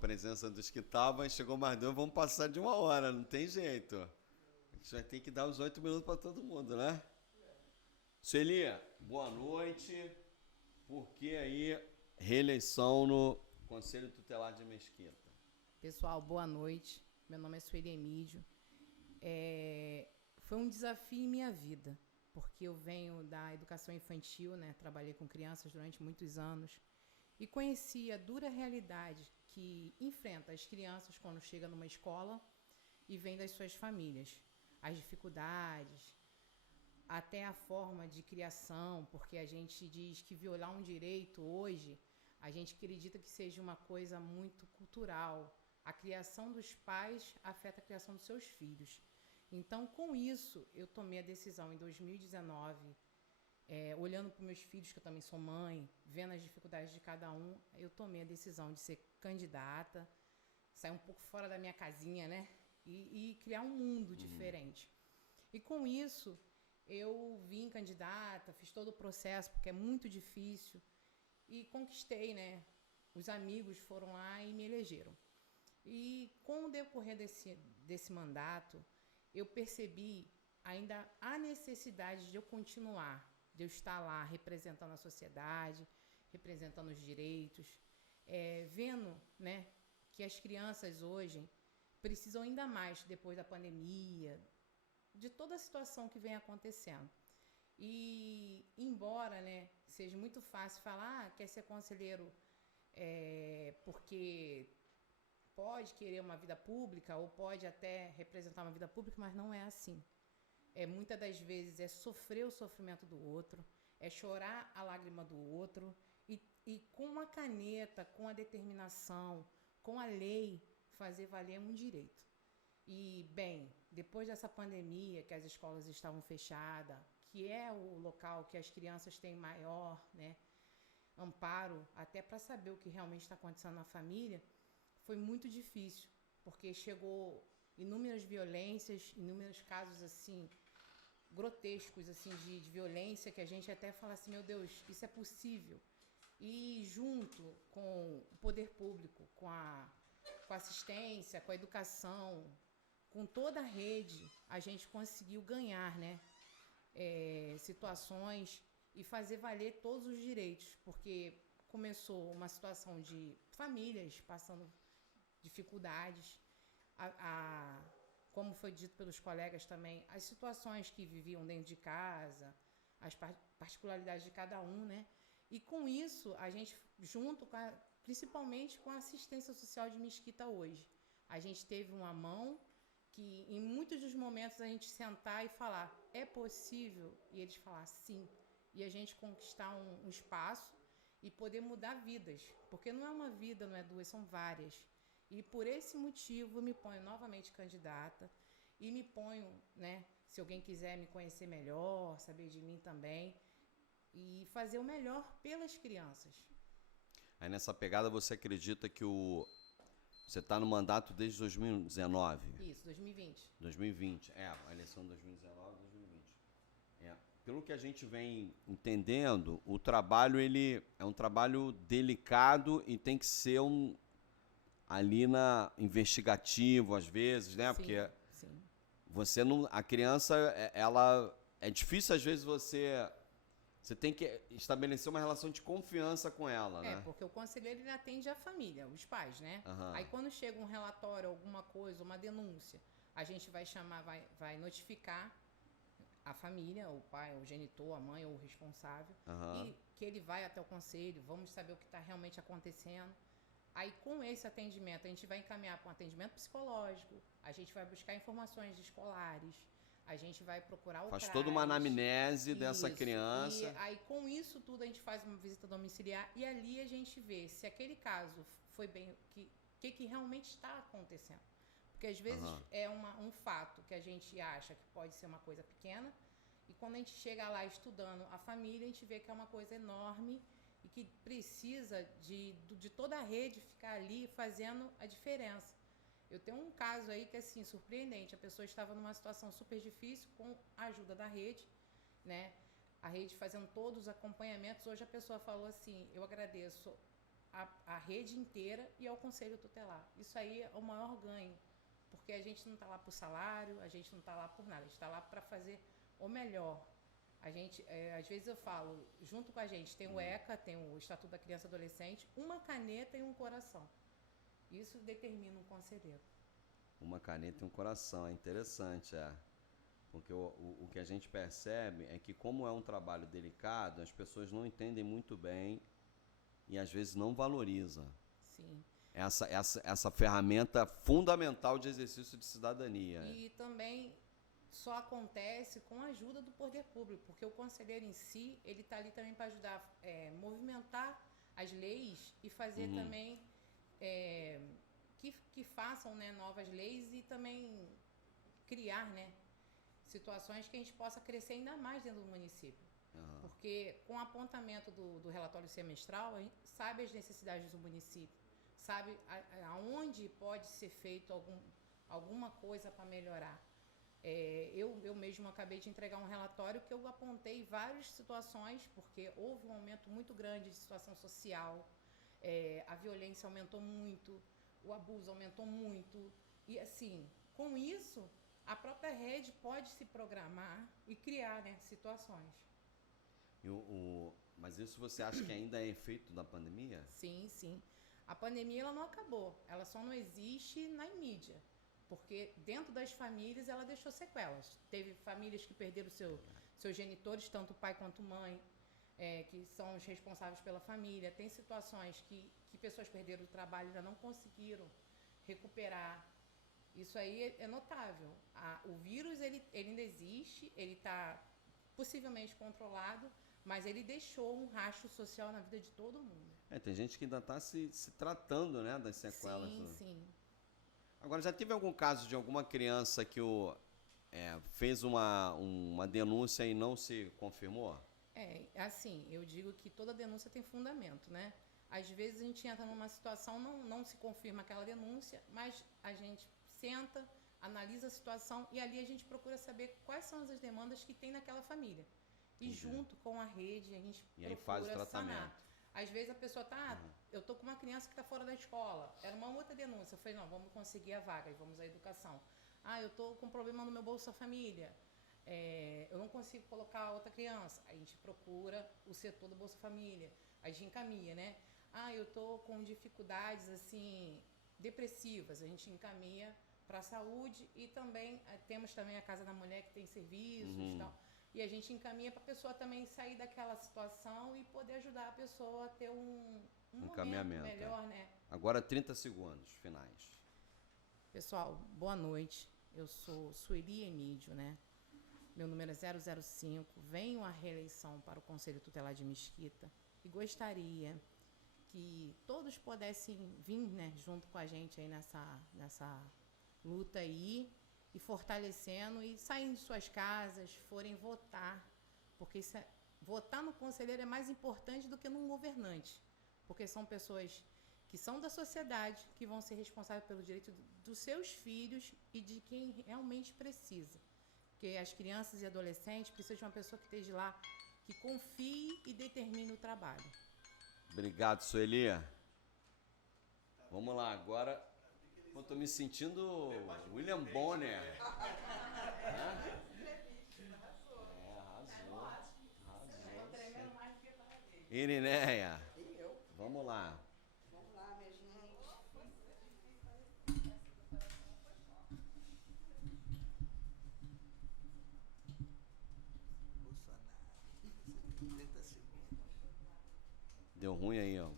presença dos que estavam, chegou mais 2, vamos passar de 1 hora, não tem jeito. A gente vai ter que dar os 8 minutos para todo mundo, né? Sueli, boa noite. Por que aí reeleição no Conselho Tutelar de Mesquita? Pessoal, boa noite. Meu nome é Sueli Emídio. Foi um desafio em minha vida, porque eu venho da educação infantil, né? Trabalhei com crianças durante muitos anos e conheci a dura realidade que enfrenta as crianças quando chegam numa escola e vêm das suas famílias. As dificuldades, até a forma de criação, porque a gente diz que violar um direito hoje, a gente acredita que seja uma coisa muito cultural. A criação dos pais afeta a criação dos seus filhos. Então, com isso, eu tomei a decisão em 2019, olhando para os meus filhos, que eu também sou mãe, vendo as dificuldades de cada um, eu tomei a decisão de ser candidata, sair um pouco fora da minha casinha, né? E criar um mundo diferente. E com isso, eu vim candidata, fiz todo o processo, porque é muito difícil, e conquistei, né? Os amigos foram lá e me elegeram. E com o decorrer desse mandato, eu percebi ainda a necessidade de eu continuar, de eu estar lá representando a sociedade, representando os direitos, vendo, né, que as crianças hoje precisam ainda mais, depois da pandemia, de toda a situação que vem acontecendo. E, embora, né, seja muito fácil falar, quer ser conselheiro porque pode querer uma vida pública ou pode até representar uma vida pública, mas não é assim. Muitas das vezes é sofrer o sofrimento do outro, é chorar a lágrima do outro e com a caneta, com a determinação, com a lei, fazer valer um direito. E, bem, depois dessa pandemia, que as escolas estavam fechadas, que é o local que as crianças têm maior, né, amparo, até para saber o que realmente está acontecendo na família, foi muito difícil, porque chegou inúmeras violências, inúmeros casos assim grotescos assim de violência que a gente até fala assim, meu Deus, isso é possível. E junto com o poder público, com a assistência, com a educação, com toda a rede, a gente conseguiu ganhar, né, situações e fazer valer todos os direitos, porque começou uma situação de famílias passando dificuldades, como foi dito pelos colegas também, as situações que viviam dentro de casa, as particularidades de cada um, né? E com isso, a gente, junto principalmente com a assistência social de Mesquita hoje, a gente teve uma mão que, em muitos dos momentos, a gente sentar e falar, é possível? E eles falar sim. E a gente conquistar um espaço e poder mudar vidas. Porque não é uma vida, não é duas, são várias. E por esse motivo eu me ponho novamente candidata e me ponho, né, se alguém quiser me conhecer melhor, saber de mim também, e fazer o melhor pelas crianças. Aí nessa pegada você acredita que você está no mandato desde 2019? Isso, 2020. 2020, a eleição de 2019 e 2020. Pelo que a gente vem entendendo, o trabalho ele é um trabalho delicado e tem que ser ali investigativo às vezes, né? Sim, porque sim. você não, a criança, ela é difícil às vezes você tem que estabelecer uma relação de confiança com ela, né? Porque o conselheiro ele atende a família, os pais, né? Uhum. Aí quando chega um relatório, alguma coisa, uma denúncia, a gente vai chamar, vai notificar a família, o pai, o genitor, a mãe ou o responsável, e que ele vai até o conselho, vamos saber o que está realmente acontecendo. Aí, com esse atendimento, a gente vai encaminhar para um atendimento psicológico, a gente vai buscar informações escolares, a gente vai procurar o Faz CRAS, toda uma anamnese dessa isso. criança. E aí, com isso tudo, a gente faz uma visita domiciliar e ali a gente vê se aquele caso foi bem... que realmente está acontecendo. Porque, às vezes, é um fato que a gente acha que pode ser uma coisa pequena e quando a gente chega lá estudando a família, a gente vê que é uma coisa enorme e que precisa de toda a rede ficar ali fazendo a diferença. Eu tenho um caso aí que é assim, surpreendente. A pessoa estava numa situação super difícil com a ajuda da rede, né? A rede fazendo todos os acompanhamentos. Hoje a pessoa falou assim, eu agradeço a rede inteira e ao Conselho Tutelar. Isso aí é o maior ganho, porque a gente não está lá por salário, a gente não está lá por nada, a gente está lá para fazer o melhor. A gente, às vezes eu falo, junto com a gente tem o ECA, tem o Estatuto da Criança e Adolescente, uma caneta e um coração. Isso determina um conselheiro. Uma caneta e um coração, é interessante, Porque o que a gente percebe é que, como é um trabalho delicado, as pessoas não entendem muito bem e às vezes não valorizam. Sim. Essa ferramenta fundamental de exercício de cidadania. E também só acontece com a ajuda do poder público, porque o conselheiro em si, ele está ali também para ajudar a movimentar as leis e fazer também que façam, né, novas leis e também criar, né, situações que a gente possa crescer ainda mais dentro do município. Porque com o apontamento do relatório semestral, a gente sabe as necessidades do município, sabe aonde pode ser feito alguma coisa para melhorar. Eu mesmo acabei de entregar um relatório que eu apontei várias situações, porque houve um aumento muito grande de situação social, a violência aumentou muito, o abuso aumentou muito, e assim, com isso, a própria rede pode se programar e criar, né, situações. Mas isso você acha que ainda é efeito da pandemia? Sim, sim. A pandemia ela não acabou, ela só não existe na mídia, porque dentro das famílias ela deixou sequelas. Teve famílias que perderam seus genitores, tanto pai quanto mãe, que são os responsáveis pela família. Tem situações que pessoas perderam o trabalho e ainda não conseguiram recuperar. Isso aí é notável. O vírus ele ainda existe, ele está possivelmente controlado, mas ele deixou um rastro social na vida de todo mundo. Tem gente que ainda está se tratando, né, das sequelas. Sim, sim. Agora, já teve algum caso de alguma criança que fez uma denúncia e não se confirmou? Assim, eu digo que toda denúncia tem fundamento, né? Às vezes a gente entra numa situação, não se confirma aquela denúncia, mas a gente senta, analisa a situação e ali a gente procura saber quais são as demandas que tem naquela família. E junto com a rede a gente procura faz o tratamento. sanar. Às vezes a pessoa eu tô com uma criança que está fora da escola, era uma outra denúncia, eu falei, não, vamos conseguir a vaga e vamos à educação. Eu tô com problema no meu Bolsa Família, eu não consigo colocar outra criança, a gente procura o setor do Bolsa Família, a gente encaminha, né? Eu tô com dificuldades, assim, depressivas, a gente encaminha para a saúde e também temos também a Casa da Mulher que tem serviços e tal. E a gente encaminha para a pessoa também sair daquela situação e poder ajudar a pessoa a ter um encaminhamento melhor, né? Agora 30 segundos finais. Pessoal, boa noite. Eu sou Sueli Emídio, né? Meu número é 005. Venho à reeleição para o Conselho Tutelar de Mesquita e gostaria que todos pudessem vir, né, junto com a gente aí nessa luta aí, e fortalecendo e saindo de suas casas, forem votar, porque votar no conselheiro é mais importante do que num governante, porque são pessoas que são da sociedade, que vão ser responsáveis pelo direito dos seus filhos e de quem realmente precisa, porque as crianças e adolescentes precisam de uma pessoa que esteja lá, que confie e determine o trabalho. Obrigado, Sueli. Vamos lá, agora eu tô me sentindo William Bonner. Arrasou. Irineia. Vamos lá. Vamos lá, minha gente. Deu ruim aí, ó.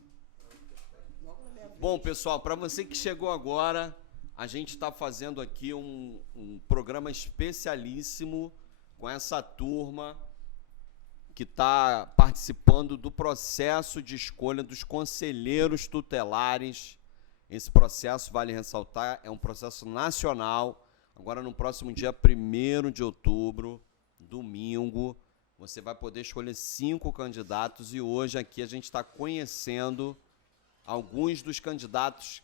Logo na minha Bom, pessoal, para você que chegou agora, a gente está fazendo aqui um programa especialíssimo com essa turma que está participando do processo de escolha dos conselheiros tutelares. Esse processo, vale ressaltar, é um processo nacional. Agora, no próximo dia 1º de outubro, domingo, você vai poder escolher 5 candidatos e hoje aqui a gente está conhecendo alguns dos candidatos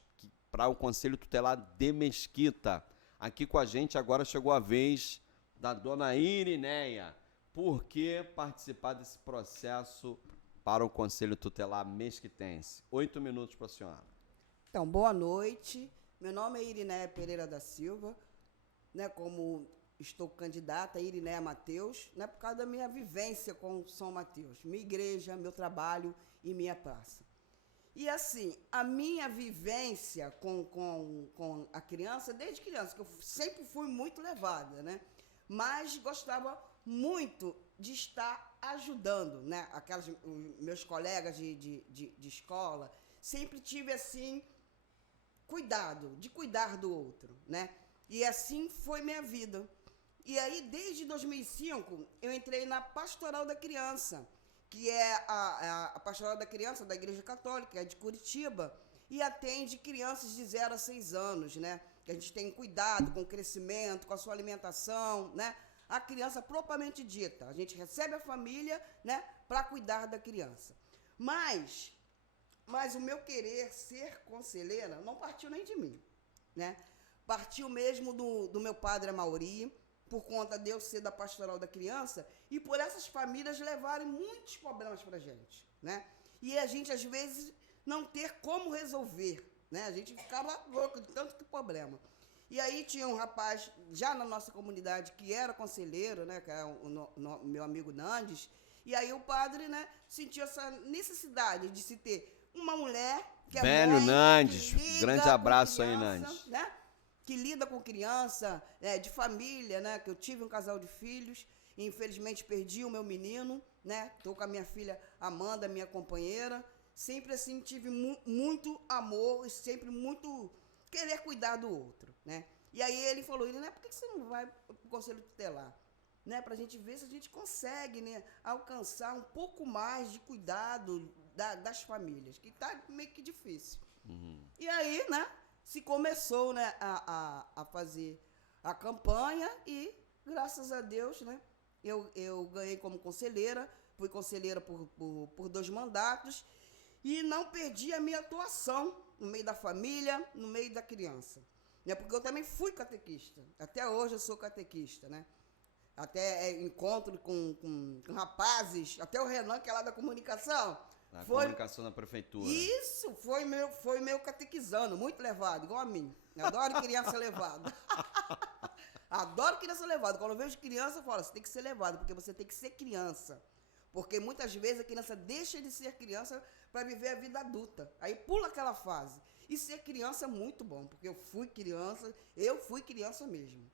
para o Conselho Tutelar de Mesquita. Aqui com a gente agora chegou a vez da dona Irineia. Por que participar desse processo para o Conselho Tutelar mesquitense? 8 minutos para a senhora. Então, boa noite. Meu nome é Irineia Pereira da Silva, né, como estou candidata, Irineia Mateus, né, por causa da minha vivência com São Mateus, minha igreja, meu trabalho e minha praça. E assim, a minha vivência com a criança, desde criança, que eu sempre fui muito levada, né, mas gostava muito de estar ajudando, né, meus colegas de escola, sempre tive assim, cuidar do outro, né, e assim foi minha vida. E aí, desde 2005, eu entrei na Pastoral da Criança, que é a Pastoral da Criança da Igreja Católica, é de Curitiba, e atende crianças de 0 a 6 anos, né? Que a gente tem cuidado com o crescimento, com a sua alimentação, né? A criança propriamente dita. A gente recebe a família, né, para cuidar da criança. Mas o meu querer ser conselheira não partiu nem de mim, né? Partiu mesmo do meu padre Amauri, por conta de eu ser da Pastoral da Criança e por essas famílias levarem muitos problemas para a gente, né? E a gente, às vezes, não ter como resolver, né? A gente ficava louco de tanto que problema. E aí tinha um rapaz, já na nossa comunidade, que era conselheiro, né? Que é o meu amigo Nandes. E aí o padre, né, sentiu essa necessidade de se ter uma mulher que é Velho mãe, Nandes, que lida grande com abraço aí, criança, Nandes. né? Que lida com criança, de família, né? Que eu tive um casal de filhos e infelizmente perdi o meu menino, né? Estou com a minha filha Amanda, minha companheira. Sempre assim tive muito amor e sempre muito querer cuidar do outro, né? E aí ele falou, né? Por que você não vai para o Conselho Tutelar? Né? Para a gente ver se a gente consegue, né, alcançar um pouco mais de cuidado das famílias, que está meio que difícil. E aí, né? Se começou, né, a fazer a campanha e, graças a Deus, né, eu ganhei como conselheira, fui conselheira por 2 mandatos e não perdi a minha atuação no meio da família, no meio da criança. Né, porque eu também fui catequista, até hoje eu sou catequista, né? Até encontro com rapazes, até o Renan, que é lá da comunicação. A comunicação da prefeitura. Isso, foi meu catequizando, muito levado, igual a mim. Eu adoro criança levada. Adoro criança levada. Quando eu vejo criança, eu falo, você tem que ser levado, porque você tem que ser criança. Porque muitas vezes a criança deixa de ser criança para viver a vida adulta. Aí pula aquela fase. E ser criança é muito bom, porque eu fui criança mesmo.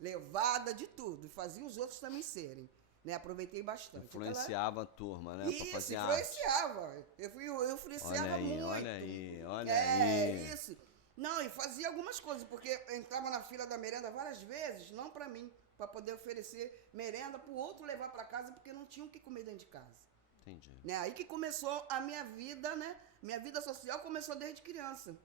Levada de tudo, e fazia os outros também serem. Né, aproveitei bastante. Influenciava a turma, né? Isso, pra fazer influenciava. Eu influenciava muito. Olha aí. Isso. Não, e fazia algumas coisas, porque eu entrava na fila da merenda várias vezes, não para mim, para poder oferecer merenda para o outro levar para casa, porque não tinham o que comer dentro de casa. Entendi. Né, aí que começou a minha vida, né? Minha vida social começou desde criança.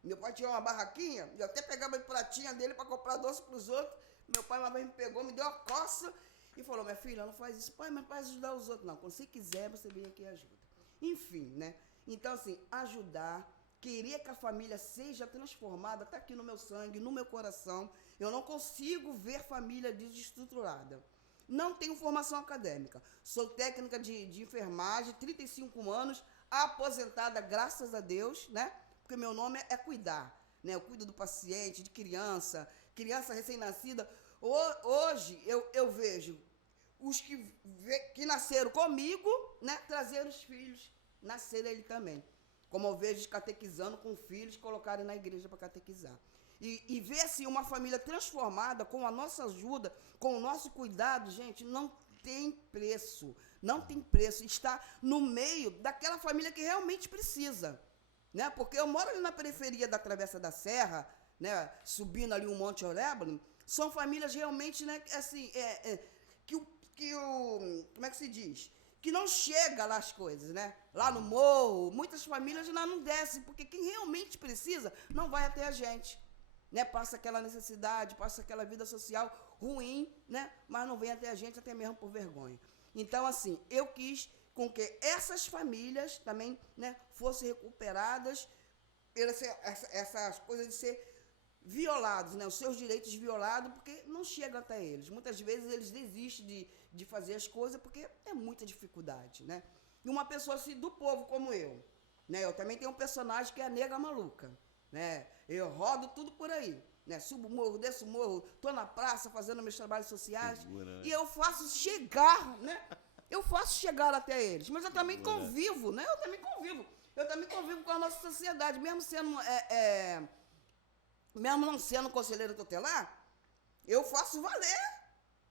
Meu pai tinha uma barraquinha, eu até pegava a pratinha dele para comprar doce para os outros. Meu pai uma vez me pegou, me deu uma coça, e falou, minha filha, não faz isso. Pai, mas para ajudar os outros. Não, quando você quiser, você vem aqui e ajuda. Enfim, né? Então, assim, ajudar, querer que a família seja transformada, está aqui no meu sangue, no meu coração. Eu não consigo ver família desestruturada. Não tenho formação acadêmica. Sou técnica de enfermagem, 35 anos, aposentada, graças a Deus, né? Porque meu nome é cuidar, né? Eu cuido do paciente, de criança recém-nascida. Hoje, eu vejo os que nasceram comigo, né, trazer os filhos, nascerem ele também. Como eu vejo catequizando com filhos, colocarem na igreja para catequizar. E ver assim, uma família transformada com a nossa ajuda, com o nosso cuidado, gente, não tem preço. Não tem preço. Está no meio daquela família que realmente precisa. Né? Porque eu moro ali na periferia da Travessa da Serra, né, subindo ali o Monte Orébano. São famílias realmente, né, assim, como é que se diz? Que não chega lá as coisas, né? Lá no morro, muitas famílias lá não descem, porque quem realmente precisa não vai até a gente, né? Passa aquela necessidade, passa aquela vida social ruim, né? Mas não vem até a gente, até mesmo por vergonha. Então, assim, eu quis com que essas famílias também, né, fossem recuperadas, essas coisas de ser violados, né, os seus direitos violados, porque não chega até eles. Muitas vezes eles desistem de fazer as coisas porque é muita dificuldade, né? E uma pessoa assim, do povo como eu, né? Eu também tenho um personagem que é a nega maluca, né? Eu rodo tudo por aí, né? Subo o morro, desço o morro, tô na praça fazendo meus trabalhos sociais. E eu faço chegar, né? Eu faço chegar até eles, mas eu também convivo, né? Eu também convivo com a nossa sociedade, mesmo sendo mesmo não sendo conselheiro tutelar, eu faço valer.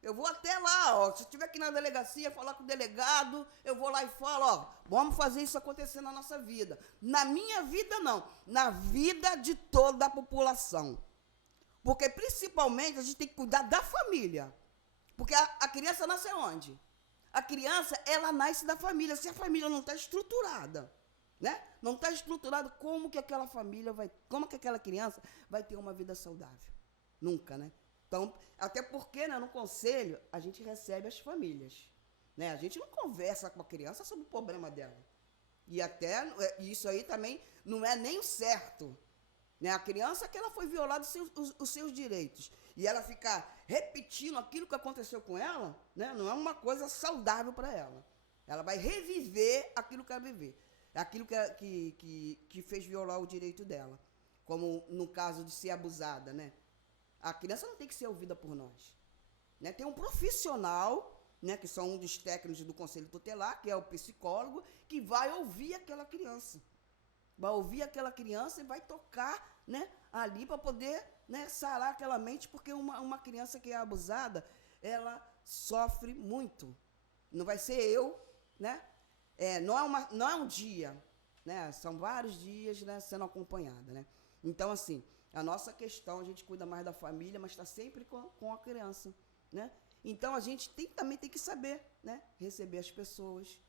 Eu vou até lá, ó. Se eu estiver aqui na delegacia, falar com o delegado, eu vou lá e falo, ó, vamos fazer isso acontecer na nossa vida. Na minha vida, não. Na vida de toda a população. Porque, principalmente, a gente tem que cuidar da família. Porque a criança nasce onde? A criança, ela nasce da família. Se a família não está estruturada, né? Não está estruturada, como que aquela família vai... Como que aquela criança vai ter uma vida saudável? Nunca, né? Então, até porque, né, no conselho, a gente recebe as famílias. Né? A gente não conversa com a criança sobre o problema dela. E até isso aí também não é nem o certo. Né? A criança que ela foi violada os seus direitos. E ela ficar repetindo aquilo que aconteceu com ela, né, não é uma coisa saudável para ela. Ela vai reviver aquilo que ela viveu. Aquilo que fez violar o direito dela. Como no caso de ser abusada, né? A criança não tem que ser ouvida por nós. Né? Tem um profissional, né, que são um dos técnicos do Conselho Tutelar, que é o psicólogo, que vai ouvir aquela criança. Vai ouvir aquela criança e vai tocar, né, ali para poder, né, sarar aquela mente, porque uma criança que é abusada, ela sofre muito. Não vai ser eu, né? Não é um dia, né? São vários dias, né, sendo acompanhada, né? Então, assim, a nossa questão, a gente cuida mais da família, mas está sempre com a criança, né? Então, a gente também tem que saber, né, receber as pessoas,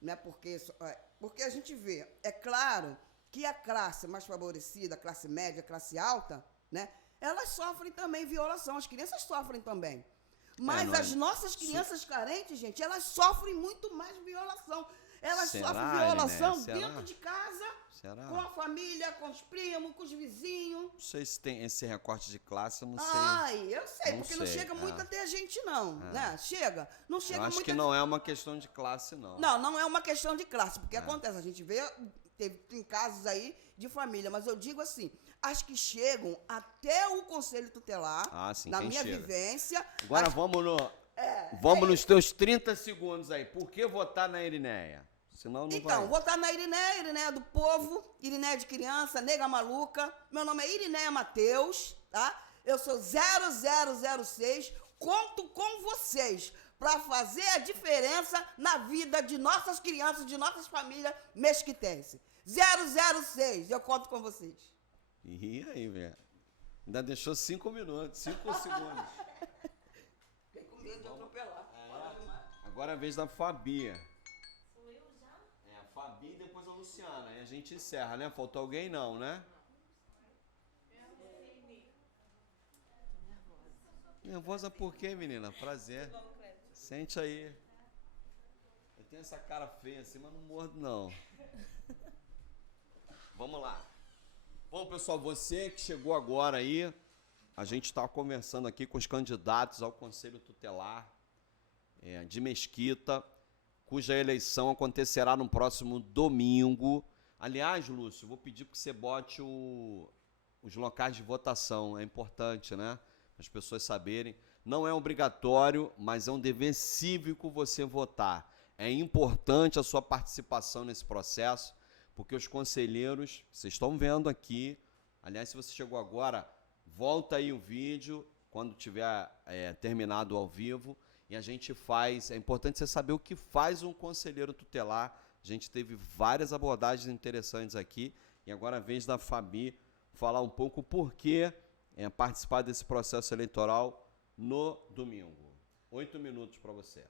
né? Porque a gente vê, é claro que a classe mais favorecida, a classe média, a classe alta, né, elas sofrem também violação, as crianças sofrem também. Mas as nossas crianças carentes, gente, elas sofrem muito mais violação. Elas sofrem violação dentro de casa, com a família, com os primos, com os vizinhos. Não sei se tem esse recorte de classe, eu não sei. Ai, eu sei, Não porque não sei, chega muito até a gente, não. Né? Não chega eu acho muito que não é uma questão de classe, não. Não é uma questão de classe, porque acontece, a gente vê, tem casos aí de família, mas eu digo assim, as que chegam até o Conselho Tutelar, sim, na minha chega. vivência... Agora vamos nos teus 30 segundos aí. Por que votar na Irineia? Senão não vai. Votar na Irineia do povo, Irineia de criança, nega maluca. Meu nome é Irineia Mateus, tá? Eu sou 0006, conto com vocês para fazer a diferença na vida de nossas crianças, de nossas famílias mesquitenses. 006, eu conto com vocês. E aí, velho? Ainda deixou 5 minutos, 5 segundos. Fiquei com medo de atropelar. Agora é a vez da Fabi. Sou eu já? A Fabi e depois a Luciana. Aí a gente encerra, né? Faltou alguém não, né? Nervosa por quê, menina? Prazer. Sente aí. Eu tenho essa cara feia assim, mas não mordo, não. Vamos lá. Bom, pessoal, você que chegou agora aí, a gente está conversando aqui com os candidatos ao Conselho Tutelar de Mesquita, cuja eleição acontecerá no próximo domingo. Aliás, Lúcio, vou pedir que você bote os locais de votação, é importante, né? As pessoas saberem. Não é obrigatório, mas é um dever cívico você votar. É importante a sua participação nesse processo, porque os conselheiros, vocês estão vendo aqui, aliás, se você chegou agora, volta aí o vídeo, quando tiver terminado ao vivo, e a gente faz, é importante você saber o que faz um conselheiro tutelar. A gente teve várias abordagens interessantes aqui, e agora é a vez da Fabi falar um pouco por que participar desse processo eleitoral no domingo. 8 minutos para você.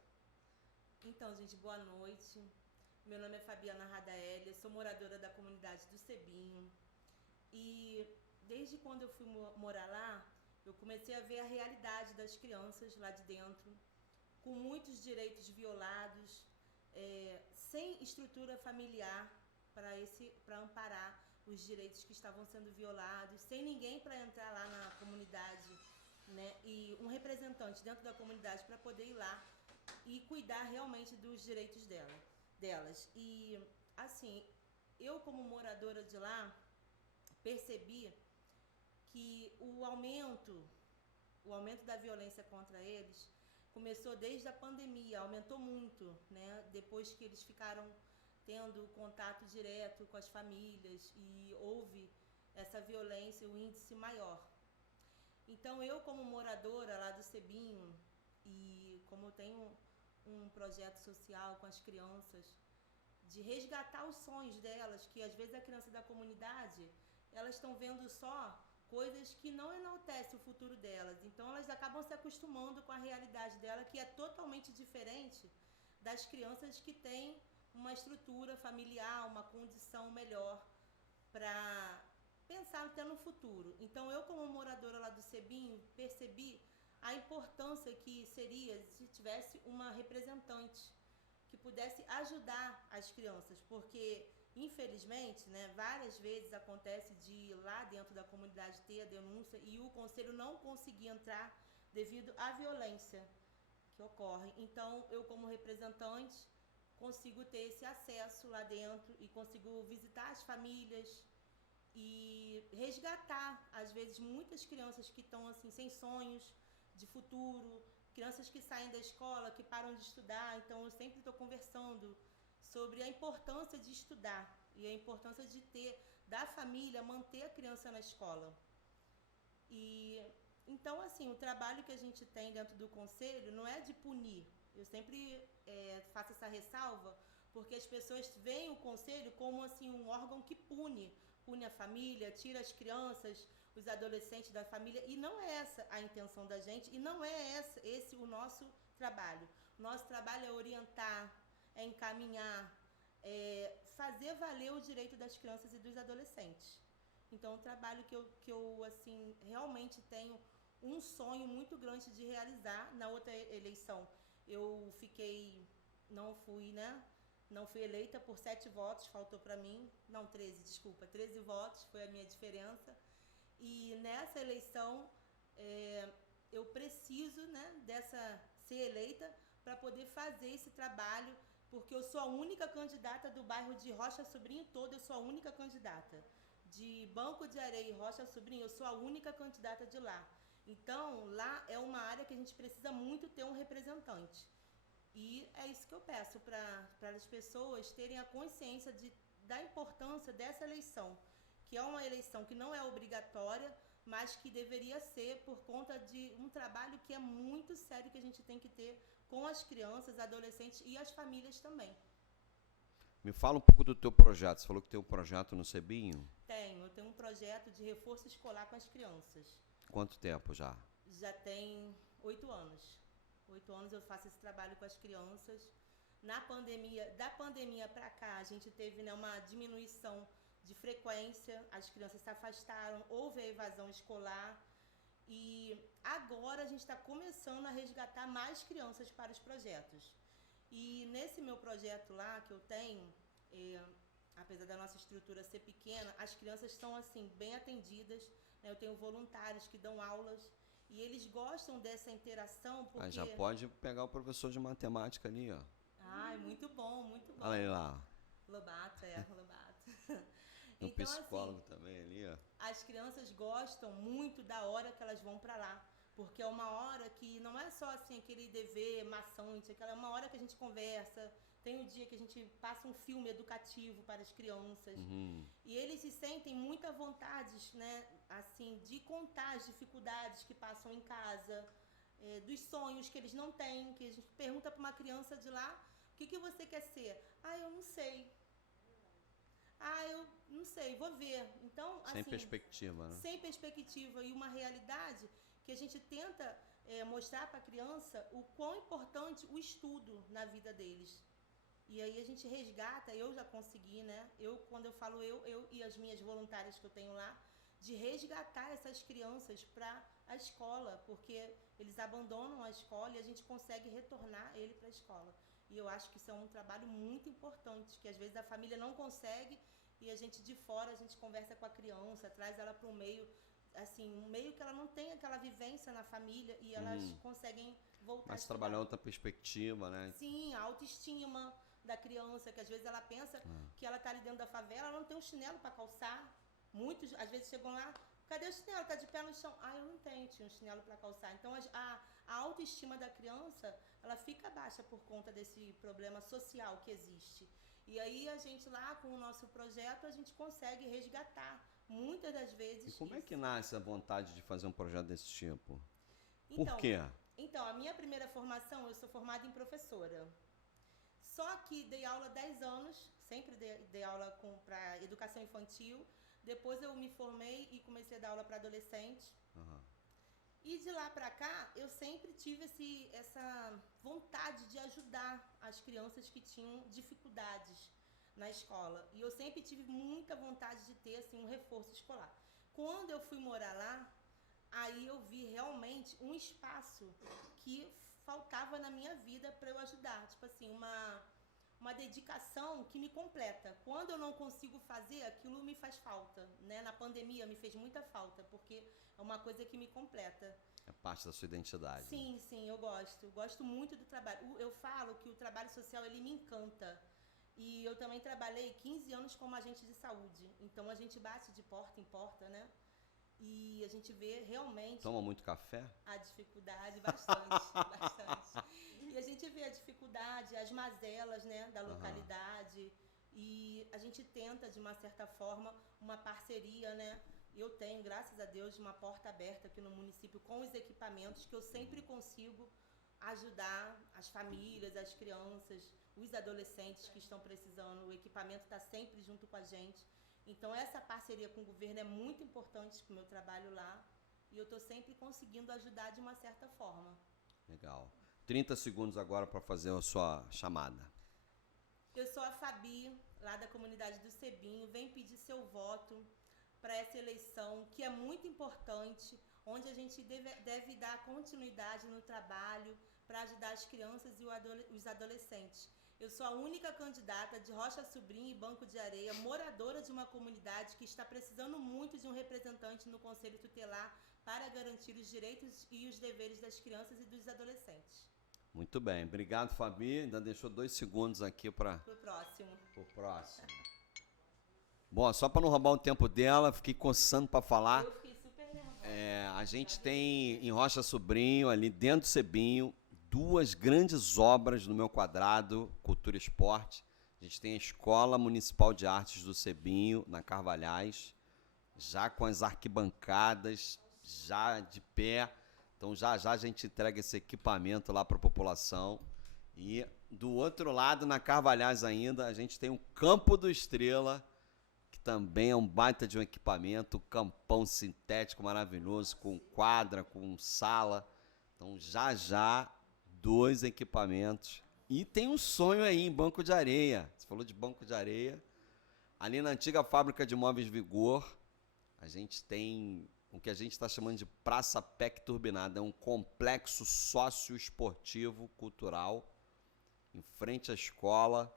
Então, gente, boa noite. Meu nome é Fabiana Radaélia, sou moradora da comunidade do Cebinho. E desde quando eu fui morar lá, eu comecei a ver a realidade das crianças lá de dentro, com muitos direitos violados, sem estrutura familiar para amparar os direitos que estavam sendo violados, sem ninguém para entrar lá na comunidade, né? E um representante dentro da comunidade para poder ir lá e cuidar realmente dos direitos delas. E, assim, eu como moradora de lá, percebi que o aumento da violência contra eles começou desde a pandemia, aumentou muito, né? Depois que eles ficaram tendo contato direto com as famílias e houve essa violência, o índice maior. Então, eu como moradora lá do Cebinho, e como eu tenho um projeto social com as crianças, de resgatar os sonhos delas, que às vezes a criança da comunidade, elas estão vendo só coisas que não enaltecem o futuro delas. Então elas acabam se acostumando com a realidade dela, que é totalmente diferente das crianças que têm uma estrutura familiar, uma condição melhor para pensar até no futuro. Então eu, como moradora lá do Sebinho, percebi a importância que seria se tivesse uma representante que pudesse ajudar as crianças, porque infelizmente, né, várias vezes acontece de lá dentro da comunidade ter a denúncia e o conselho não conseguir entrar devido à violência que ocorre. Então, eu como representante consigo ter esse acesso lá dentro e consigo visitar as famílias e resgatar, às vezes, muitas crianças que estão assim sem sonhos de futuro, crianças que saem da escola, que param de estudar. Então, eu sempre estou conversando sobre a importância de estudar e a importância de ter, da família, manter a criança na escola. E então, assim, o trabalho que a gente tem dentro do conselho não é de punir. Eu sempre faço essa ressalva, porque as pessoas veem o conselho como assim um órgão que pune a família, tira as crianças, os adolescentes da família, e não é essa a intenção da gente, e não é esse o nosso trabalho. Nosso trabalho é orientar, é encaminhar, fazer valer o direito das crianças e dos adolescentes. Então, o trabalho que eu assim, realmente tenho um sonho muito grande de realizar. Na outra eleição, eu não fui eleita por 7 votos, faltou para mim, não, 13 votos, foi a minha diferença. E nessa eleição, eu preciso, né, ser eleita para poder fazer esse trabalho, porque eu sou a única candidata do bairro de Rocha Sobrinho todo, eu sou a única candidata. De Banco de Areia e Rocha Sobrinho, eu sou a única candidata de lá. Então, lá é uma área que a gente precisa muito ter um representante. E é isso que eu peço para as pessoas terem a consciência da importância dessa eleição, que é uma eleição que não é obrigatória, mas que deveria ser por conta de um trabalho que é muito sério que a gente tem que ter com as crianças, adolescentes e as famílias também. Me fala um pouco do teu projeto. Você falou que tem um projeto no Sebinho? Eu tenho um projeto de reforço escolar com as crianças. Quanto tempo já? Já tem 8 anos. 8 anos eu faço esse trabalho com as crianças. Da pandemia para cá, a gente teve, né, uma diminuição de frequência, as crianças se afastaram, houve a evasão escolar. E agora a gente está começando a resgatar mais crianças para os projetos. E nesse meu projeto lá que eu tenho, apesar da nossa estrutura ser pequena, as crianças estão assim bem atendidas, né? Eu tenho voluntários que dão aulas e eles gostam dessa interação porque... Já pode pegar o professor de matemática ali, ó. Ai, muito bom, muito bom. Olha aí lá. Lobato, Lobato. Um então, psicólogo assim, também ali, ó. As crianças gostam muito da hora que elas vão para lá, porque é uma hora que não é só assim aquele dever maçante, é uma hora que a gente conversa. Tem um dia que a gente passa um filme educativo para as crianças. E eles se sentem muito à vontade, né, assim, de contar as dificuldades que passam em casa, dos sonhos que eles não têm, que a gente pergunta para uma criança de lá, o que você quer ser? Eu não sei. Eu não sei, vou ver. Então, sem assim, perspectiva, né? Sem perspectiva e uma realidade que a gente tenta mostrar para a criança o quão importante o estudo na vida deles. E aí a gente resgata, eu já consegui, né? Quando eu falo eu e as minhas voluntárias que eu tenho lá, de resgatar essas crianças para a escola, porque eles abandonam a escola e a gente consegue retornar ele para a escola. E eu acho que isso é um trabalho muito importante, que às vezes a família não consegue e a gente de fora, a gente conversa com a criança, traz ela para um meio, assim, um meio que ela não tem aquela vivência na família e elas conseguem voltar a Mas estudar. trabalhar outra perspectiva, né? Sim, a autoestima da criança, que às vezes ela pensa que ela está ali dentro da favela, ela não tem um chinelo para calçar. Muitos, às vezes, chegam lá, cadê o chinelo? Está de pé no chão. Eu não tenho, tinha um chinelo para calçar. Então, a autoestima da criança, ela fica baixa por conta desse problema social que existe. E aí, a gente lá, com o nosso projeto, a gente consegue resgatar, muitas das vezes, E como é isso. que nasce a vontade de fazer um projeto desse tipo? Então, Por quê? Então, a minha primeira formação, eu sou formada em professora. Só que dei aula há 10 anos, sempre dei aula para educação infantil. Depois eu me formei e comecei a dar aula para adolescente. Aham. E de lá para cá, eu sempre tive essa vontade de ajudar as crianças que tinham dificuldades na escola. E eu sempre tive muita vontade de ter assim, um reforço escolar. Quando eu fui morar lá, aí eu vi realmente um espaço que faltava na minha vida para eu ajudar. Tipo assim, uma dedicação que me completa. Quando eu não consigo fazer, aquilo me faz falta, né? Na pandemia me fez muita falta, porque é uma coisa que me completa. É parte da sua identidade. Sim, sim, eu gosto. Eu gosto muito do trabalho. Eu falo que o trabalho social, ele me encanta. E eu também trabalhei 15 anos como agente de saúde. Então a gente bate de porta em porta, né? E a gente vê realmente... Toma muito café? A dificuldade, bastante, bastante. E a gente vê a dificuldade, as mazelas, né, da localidade. E a gente tenta, de uma certa forma, uma parceria, né? Eu tenho, graças a Deus, uma porta aberta aqui no município com os equipamentos que eu sempre consigo ajudar as famílias, as crianças, os adolescentes que estão precisando. O equipamento está sempre junto com a gente. Então, essa parceria com o governo é muito importante para o meu trabalho lá. E eu estou sempre conseguindo ajudar de uma certa forma. Legal. 30 segundos agora para fazer a sua chamada. Eu sou a Fabi, lá da comunidade do Cebinho. Venho pedir seu voto para essa eleição, que é muito importante, onde a gente deve dar continuidade no trabalho para ajudar as crianças e os adolescentes. Eu sou a única candidata de Rocha Sobrinho e Banco de Areia, moradora de uma comunidade que está precisando muito de um representante no Conselho Tutelar para garantir os direitos e os deveres das crianças e dos adolescentes. Muito bem. Obrigado, Fabi. Ainda deixou 2 segundos aqui para... Pro próximo. Pro próximo. Bom, só para não roubar o tempo dela, fiquei coçando para falar. Eu fiquei super nervosa. A gente tem em Rocha Sobrinho, ali dentro do Cebinho, 2 grandes obras no meu quadrado, Cultura e Esporte. A gente tem a Escola Municipal de Artes do Cebinho, na Carvalhais, já com as arquibancadas, já de pé. Então, já a gente entrega esse equipamento lá para a população. E do outro lado, na Carvalhais ainda, a gente tem o Campo do Estrela, que também é um baita de um equipamento, campão sintético maravilhoso, com quadra, com sala. Então, já 2 equipamentos. E tem um sonho aí em Banco de Areia. Você falou de Banco de Areia. Ali na antiga fábrica de móveis Vigor, a gente tem o que a gente está chamando de Praça PEC Turbinada. É um complexo socioesportivo cultural em frente à escola.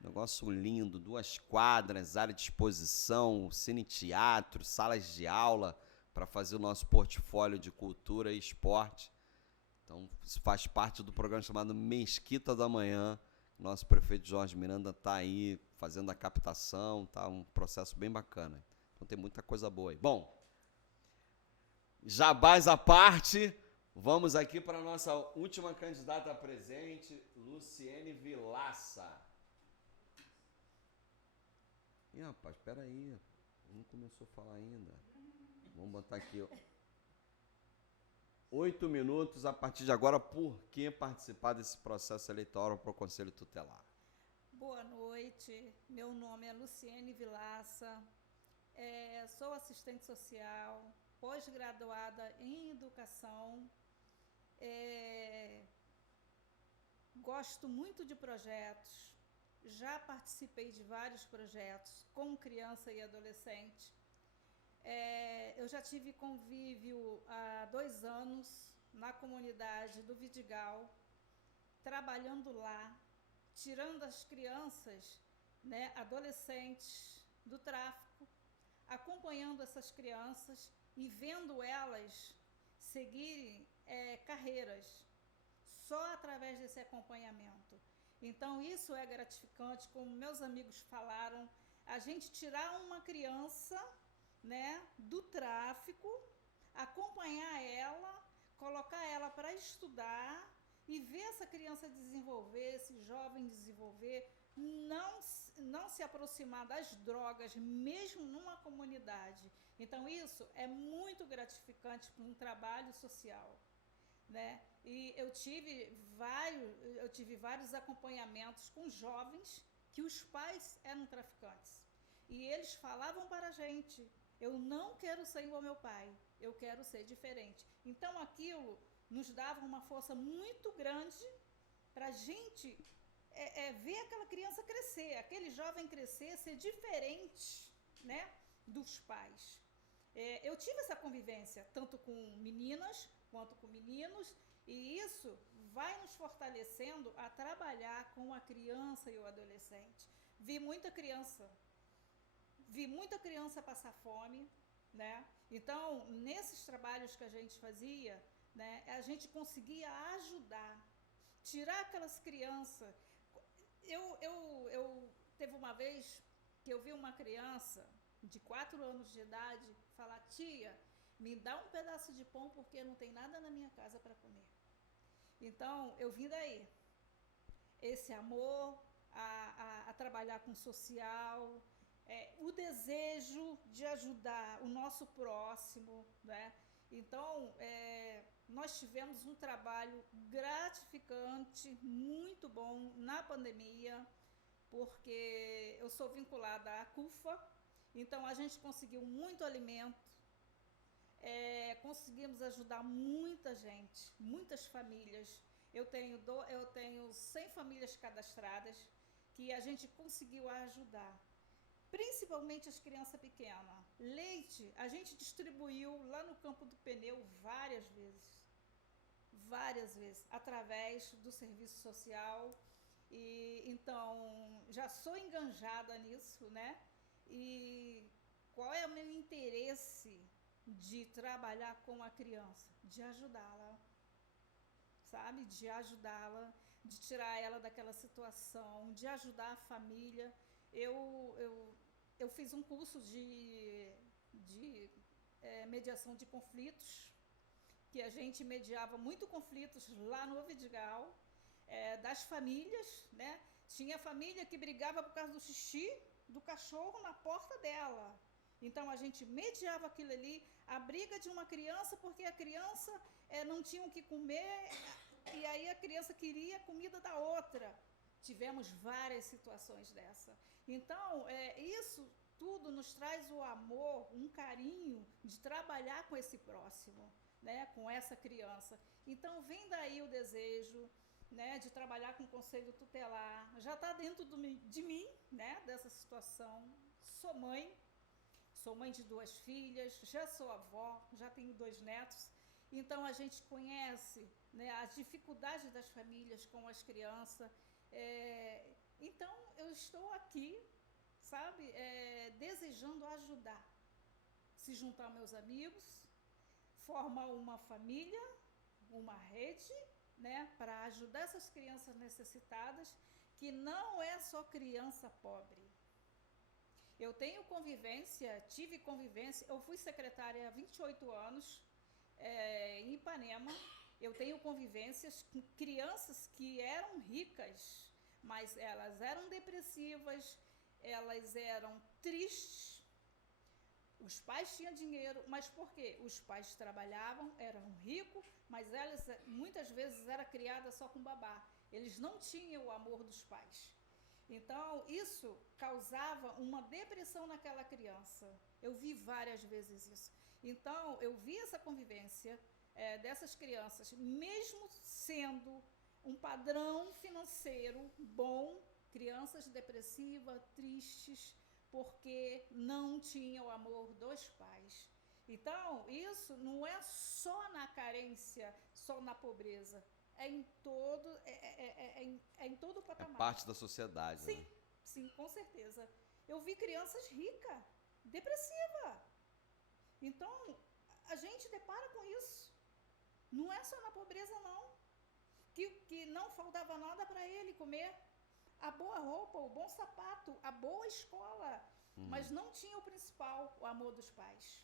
Negócio lindo, 2 quadras, área de exposição, cine-teatro, salas de aula para fazer o nosso portfólio de cultura e esporte. Então, isso faz parte do programa chamado Mesquita da Manhã. Nosso prefeito Jorge Miranda está aí fazendo a captação, tá um processo bem bacana. Então, tem muita coisa boa aí. Bom, jabás à parte, vamos aqui para a nossa última candidata presente, Luciene Vilaça. Ih, rapaz, espera aí, não começou a falar ainda. Vamos botar aqui, ó. 8 minutos a partir de agora. Por que participar desse processo eleitoral para o Conselho Tutelar? Boa noite, meu nome é Luciene Vilaça, sou assistente social, pós-graduada em educação, gosto muito de projetos, já participei de vários projetos com criança e adolescente. Eu já tive convívio há 2 anos na comunidade do Vidigal, trabalhando lá, tirando as crianças, né, adolescentes do tráfico, acompanhando essas crianças e vendo elas seguirem carreiras só através desse acompanhamento. Então, isso é gratificante, como meus amigos falaram, a gente tirar uma criança, né, do tráfico, acompanhar ela, colocar ela para estudar e ver essa criança desenvolver, esse jovem desenvolver, não se aproximar das drogas, mesmo numa comunidade. Então, isso é muito gratificante para um trabalho social, né? E eu tive vários acompanhamentos com jovens que os pais eram traficantes. E eles falavam para a gente, eu não quero ser igual ao meu pai, eu quero ser diferente. Então aquilo nos dava uma força muito grande para a gente ver aquela criança crescer, aquele jovem crescer, ser diferente, né, dos pais. Eu tive essa convivência, tanto com meninas quanto com meninos, e isso vai nos fortalecendo a trabalhar com a criança e o adolescente. Vi muita criança passar fome, né? Então, nesses trabalhos que a gente fazia, né, a gente conseguia ajudar, tirar aquelas crianças. Teve uma vez que eu vi uma criança de 4 anos de idade falar, tia, me dá um pedaço de pão porque não tem nada na minha casa para comer. Então, eu vim daí. Esse amor a trabalhar com social, o desejo de ajudar o nosso próximo, né? Então, nós tivemos um trabalho gratificante, muito bom na pandemia, porque eu sou vinculada à CUFA, então a gente conseguiu muito alimento, conseguimos ajudar muita gente, muitas famílias. Eu tenho 100 famílias cadastradas que a gente conseguiu ajudar, principalmente as crianças pequenas. Leite, a gente distribuiu lá no Campo do Pneu várias vezes, através do serviço social. E então, já sou enganjada nisso, né? E qual é o meu interesse de trabalhar com a criança? De ajudá-la, sabe? De ajudá-la, de tirar ela daquela situação, de ajudar a família. Eu fiz um curso de mediação de conflitos, que a gente mediava muito conflitos lá no Vidigal, das famílias, né? Tinha família que brigava por causa do xixi do cachorro na porta dela. Então a gente mediava aquilo ali, a briga de uma criança porque a criança não tinha o que comer e aí a criança queria a comida da outra. Tivemos várias situações dessa. Então, isso tudo nos traz o amor, um carinho de trabalhar com esse próximo, né, com essa criança. Então, vem daí o desejo, né, de trabalhar com o conselho tutelar. Já está dentro de mim, né, dessa situação. Sou mãe de 2 filhas, já sou avó, já tenho 2 netos. Então, a gente conhece, né, as dificuldades das famílias com as crianças. Então, eu estou aqui, sabe, desejando ajudar, se juntar aos meus amigos, formar uma família, uma rede, né, para ajudar essas crianças necessitadas, que não é só criança pobre. Eu tive convivência, eu fui secretária há 28 anos em Ipanema. Eu tenho convivências com crianças que eram ricas, mas elas eram depressivas, elas eram tristes. Os pais tinham dinheiro, mas por quê? Os pais trabalhavam, eram ricos, mas elas muitas vezes eram criadas só com babá. Eles não tinham o amor dos pais. Então, isso causava uma depressão naquela criança. Eu vi várias vezes isso. Então, eu vi essa convivência dessas crianças, mesmo sendo um padrão financeiro bom, crianças depressivas, tristes, porque não tinham o amor dos pais. Então, isso não é só na carência, só na pobreza, é em todo o patamar. É parte da sociedade, sim, né? Sim, com certeza. Eu vi crianças ricas, depressivas. Então, a gente depara com isso. Não é só na pobreza, não. Que não faltava nada para ele comer. A boa roupa, o bom sapato, a boa escola. Mas não tinha o principal, o amor dos pais.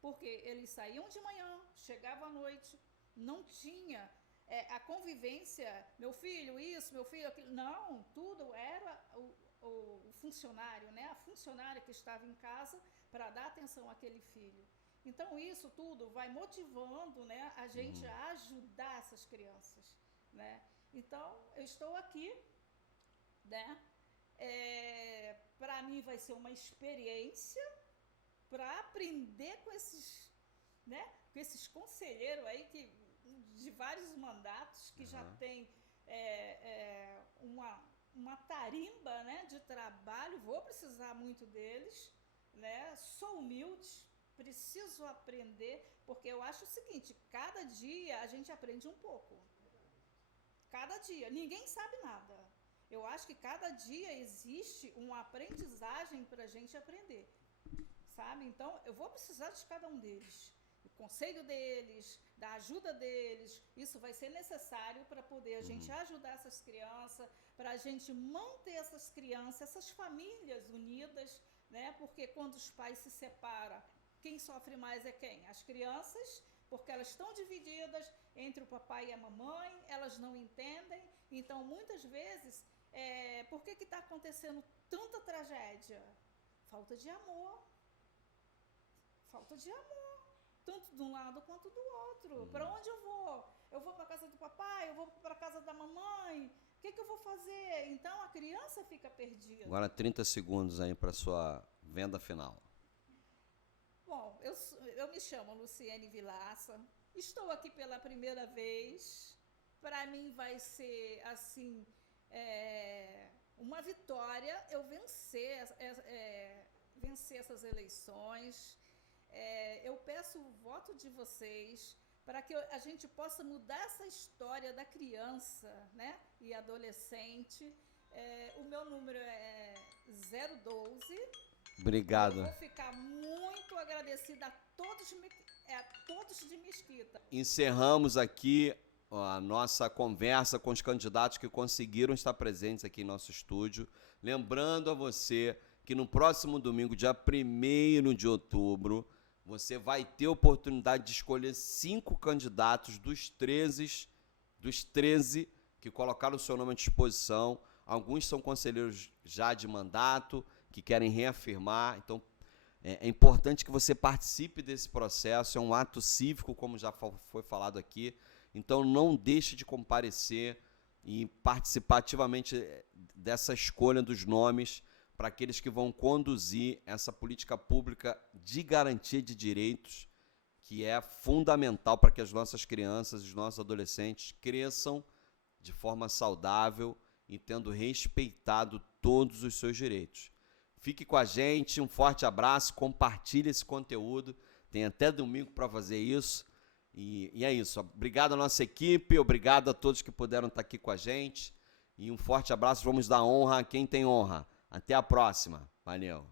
Porque eles saíam de manhã, chegavam à noite, não tinha a convivência, meu filho isso, meu filho aquilo. Não, tudo era o funcionário, né? A funcionária que estava em casa para dar atenção àquele filho. Então, isso tudo vai motivando, né, a gente a ajudar essas crianças, né? Então, eu estou aqui, né, para mim vai ser uma experiência para aprender com esses, né, com esses conselheiros aí de vários mandatos que já tem uma tarimba, né, de trabalho. Vou precisar muito deles, né? Sou humilde, preciso aprender, porque eu acho o seguinte: cada dia a gente aprende um pouco. Cada dia, ninguém sabe nada. Eu acho que cada dia existe uma aprendizagem para a gente aprender, sabe? Então, eu vou precisar de cada um deles. O conselho deles, da ajuda deles, isso vai ser necessário para poder a gente ajudar essas crianças, para a gente manter essas crianças, essas famílias unidas, né? Porque quando os pais se separam, quem sofre mais é quem? As crianças, porque elas estão divididas entre o papai e a mamãe, elas não entendem. Então, muitas vezes, por que está acontecendo tanta tragédia? Falta de amor. Falta de amor. Tanto de um lado quanto do outro. Para onde eu vou? Eu vou para a casa do papai? Eu vou para a casa da mamãe? O que eu vou fazer? Então, a criança fica perdida. Agora 30 segundos aí para sua venda final. Bom, eu me chamo Luciene Vilaça. Estou aqui pela primeira vez. Para mim vai ser, assim, uma vitória eu vencer essas eleições. Eu peço o voto de vocês para que a gente possa mudar essa história da criança, né, e adolescente. O meu número é 012. Obrigado. Eu vou ficar muito agradecida a todos de Mesquita. Encerramos aqui a nossa conversa com os candidatos que conseguiram estar presentes aqui em nosso estúdio. Lembrando a você que no próximo domingo, dia 1º de outubro, você vai ter a oportunidade de escolher 5 candidatos dos 13 que colocaram o seu nome à disposição. Alguns são conselheiros já de mandato, que querem reafirmar. Então, é importante que você participe desse processo. É um ato cívico, como já foi falado aqui. Então, não deixe de comparecer e participar ativamente dessa escolha dos nomes para aqueles que vão conduzir essa política pública de garantia de direitos, que é fundamental para que as nossas crianças e os nossos adolescentes cresçam de forma saudável e tendo respeitado todos os seus direitos. Fique com a gente, um forte abraço, compartilhe esse conteúdo, tem até domingo para fazer isso, e é isso. Obrigado à nossa equipe, obrigado a todos que puderam estar aqui com a gente, e um forte abraço, vamos dar honra a quem tem honra. Até a próxima. Valeu.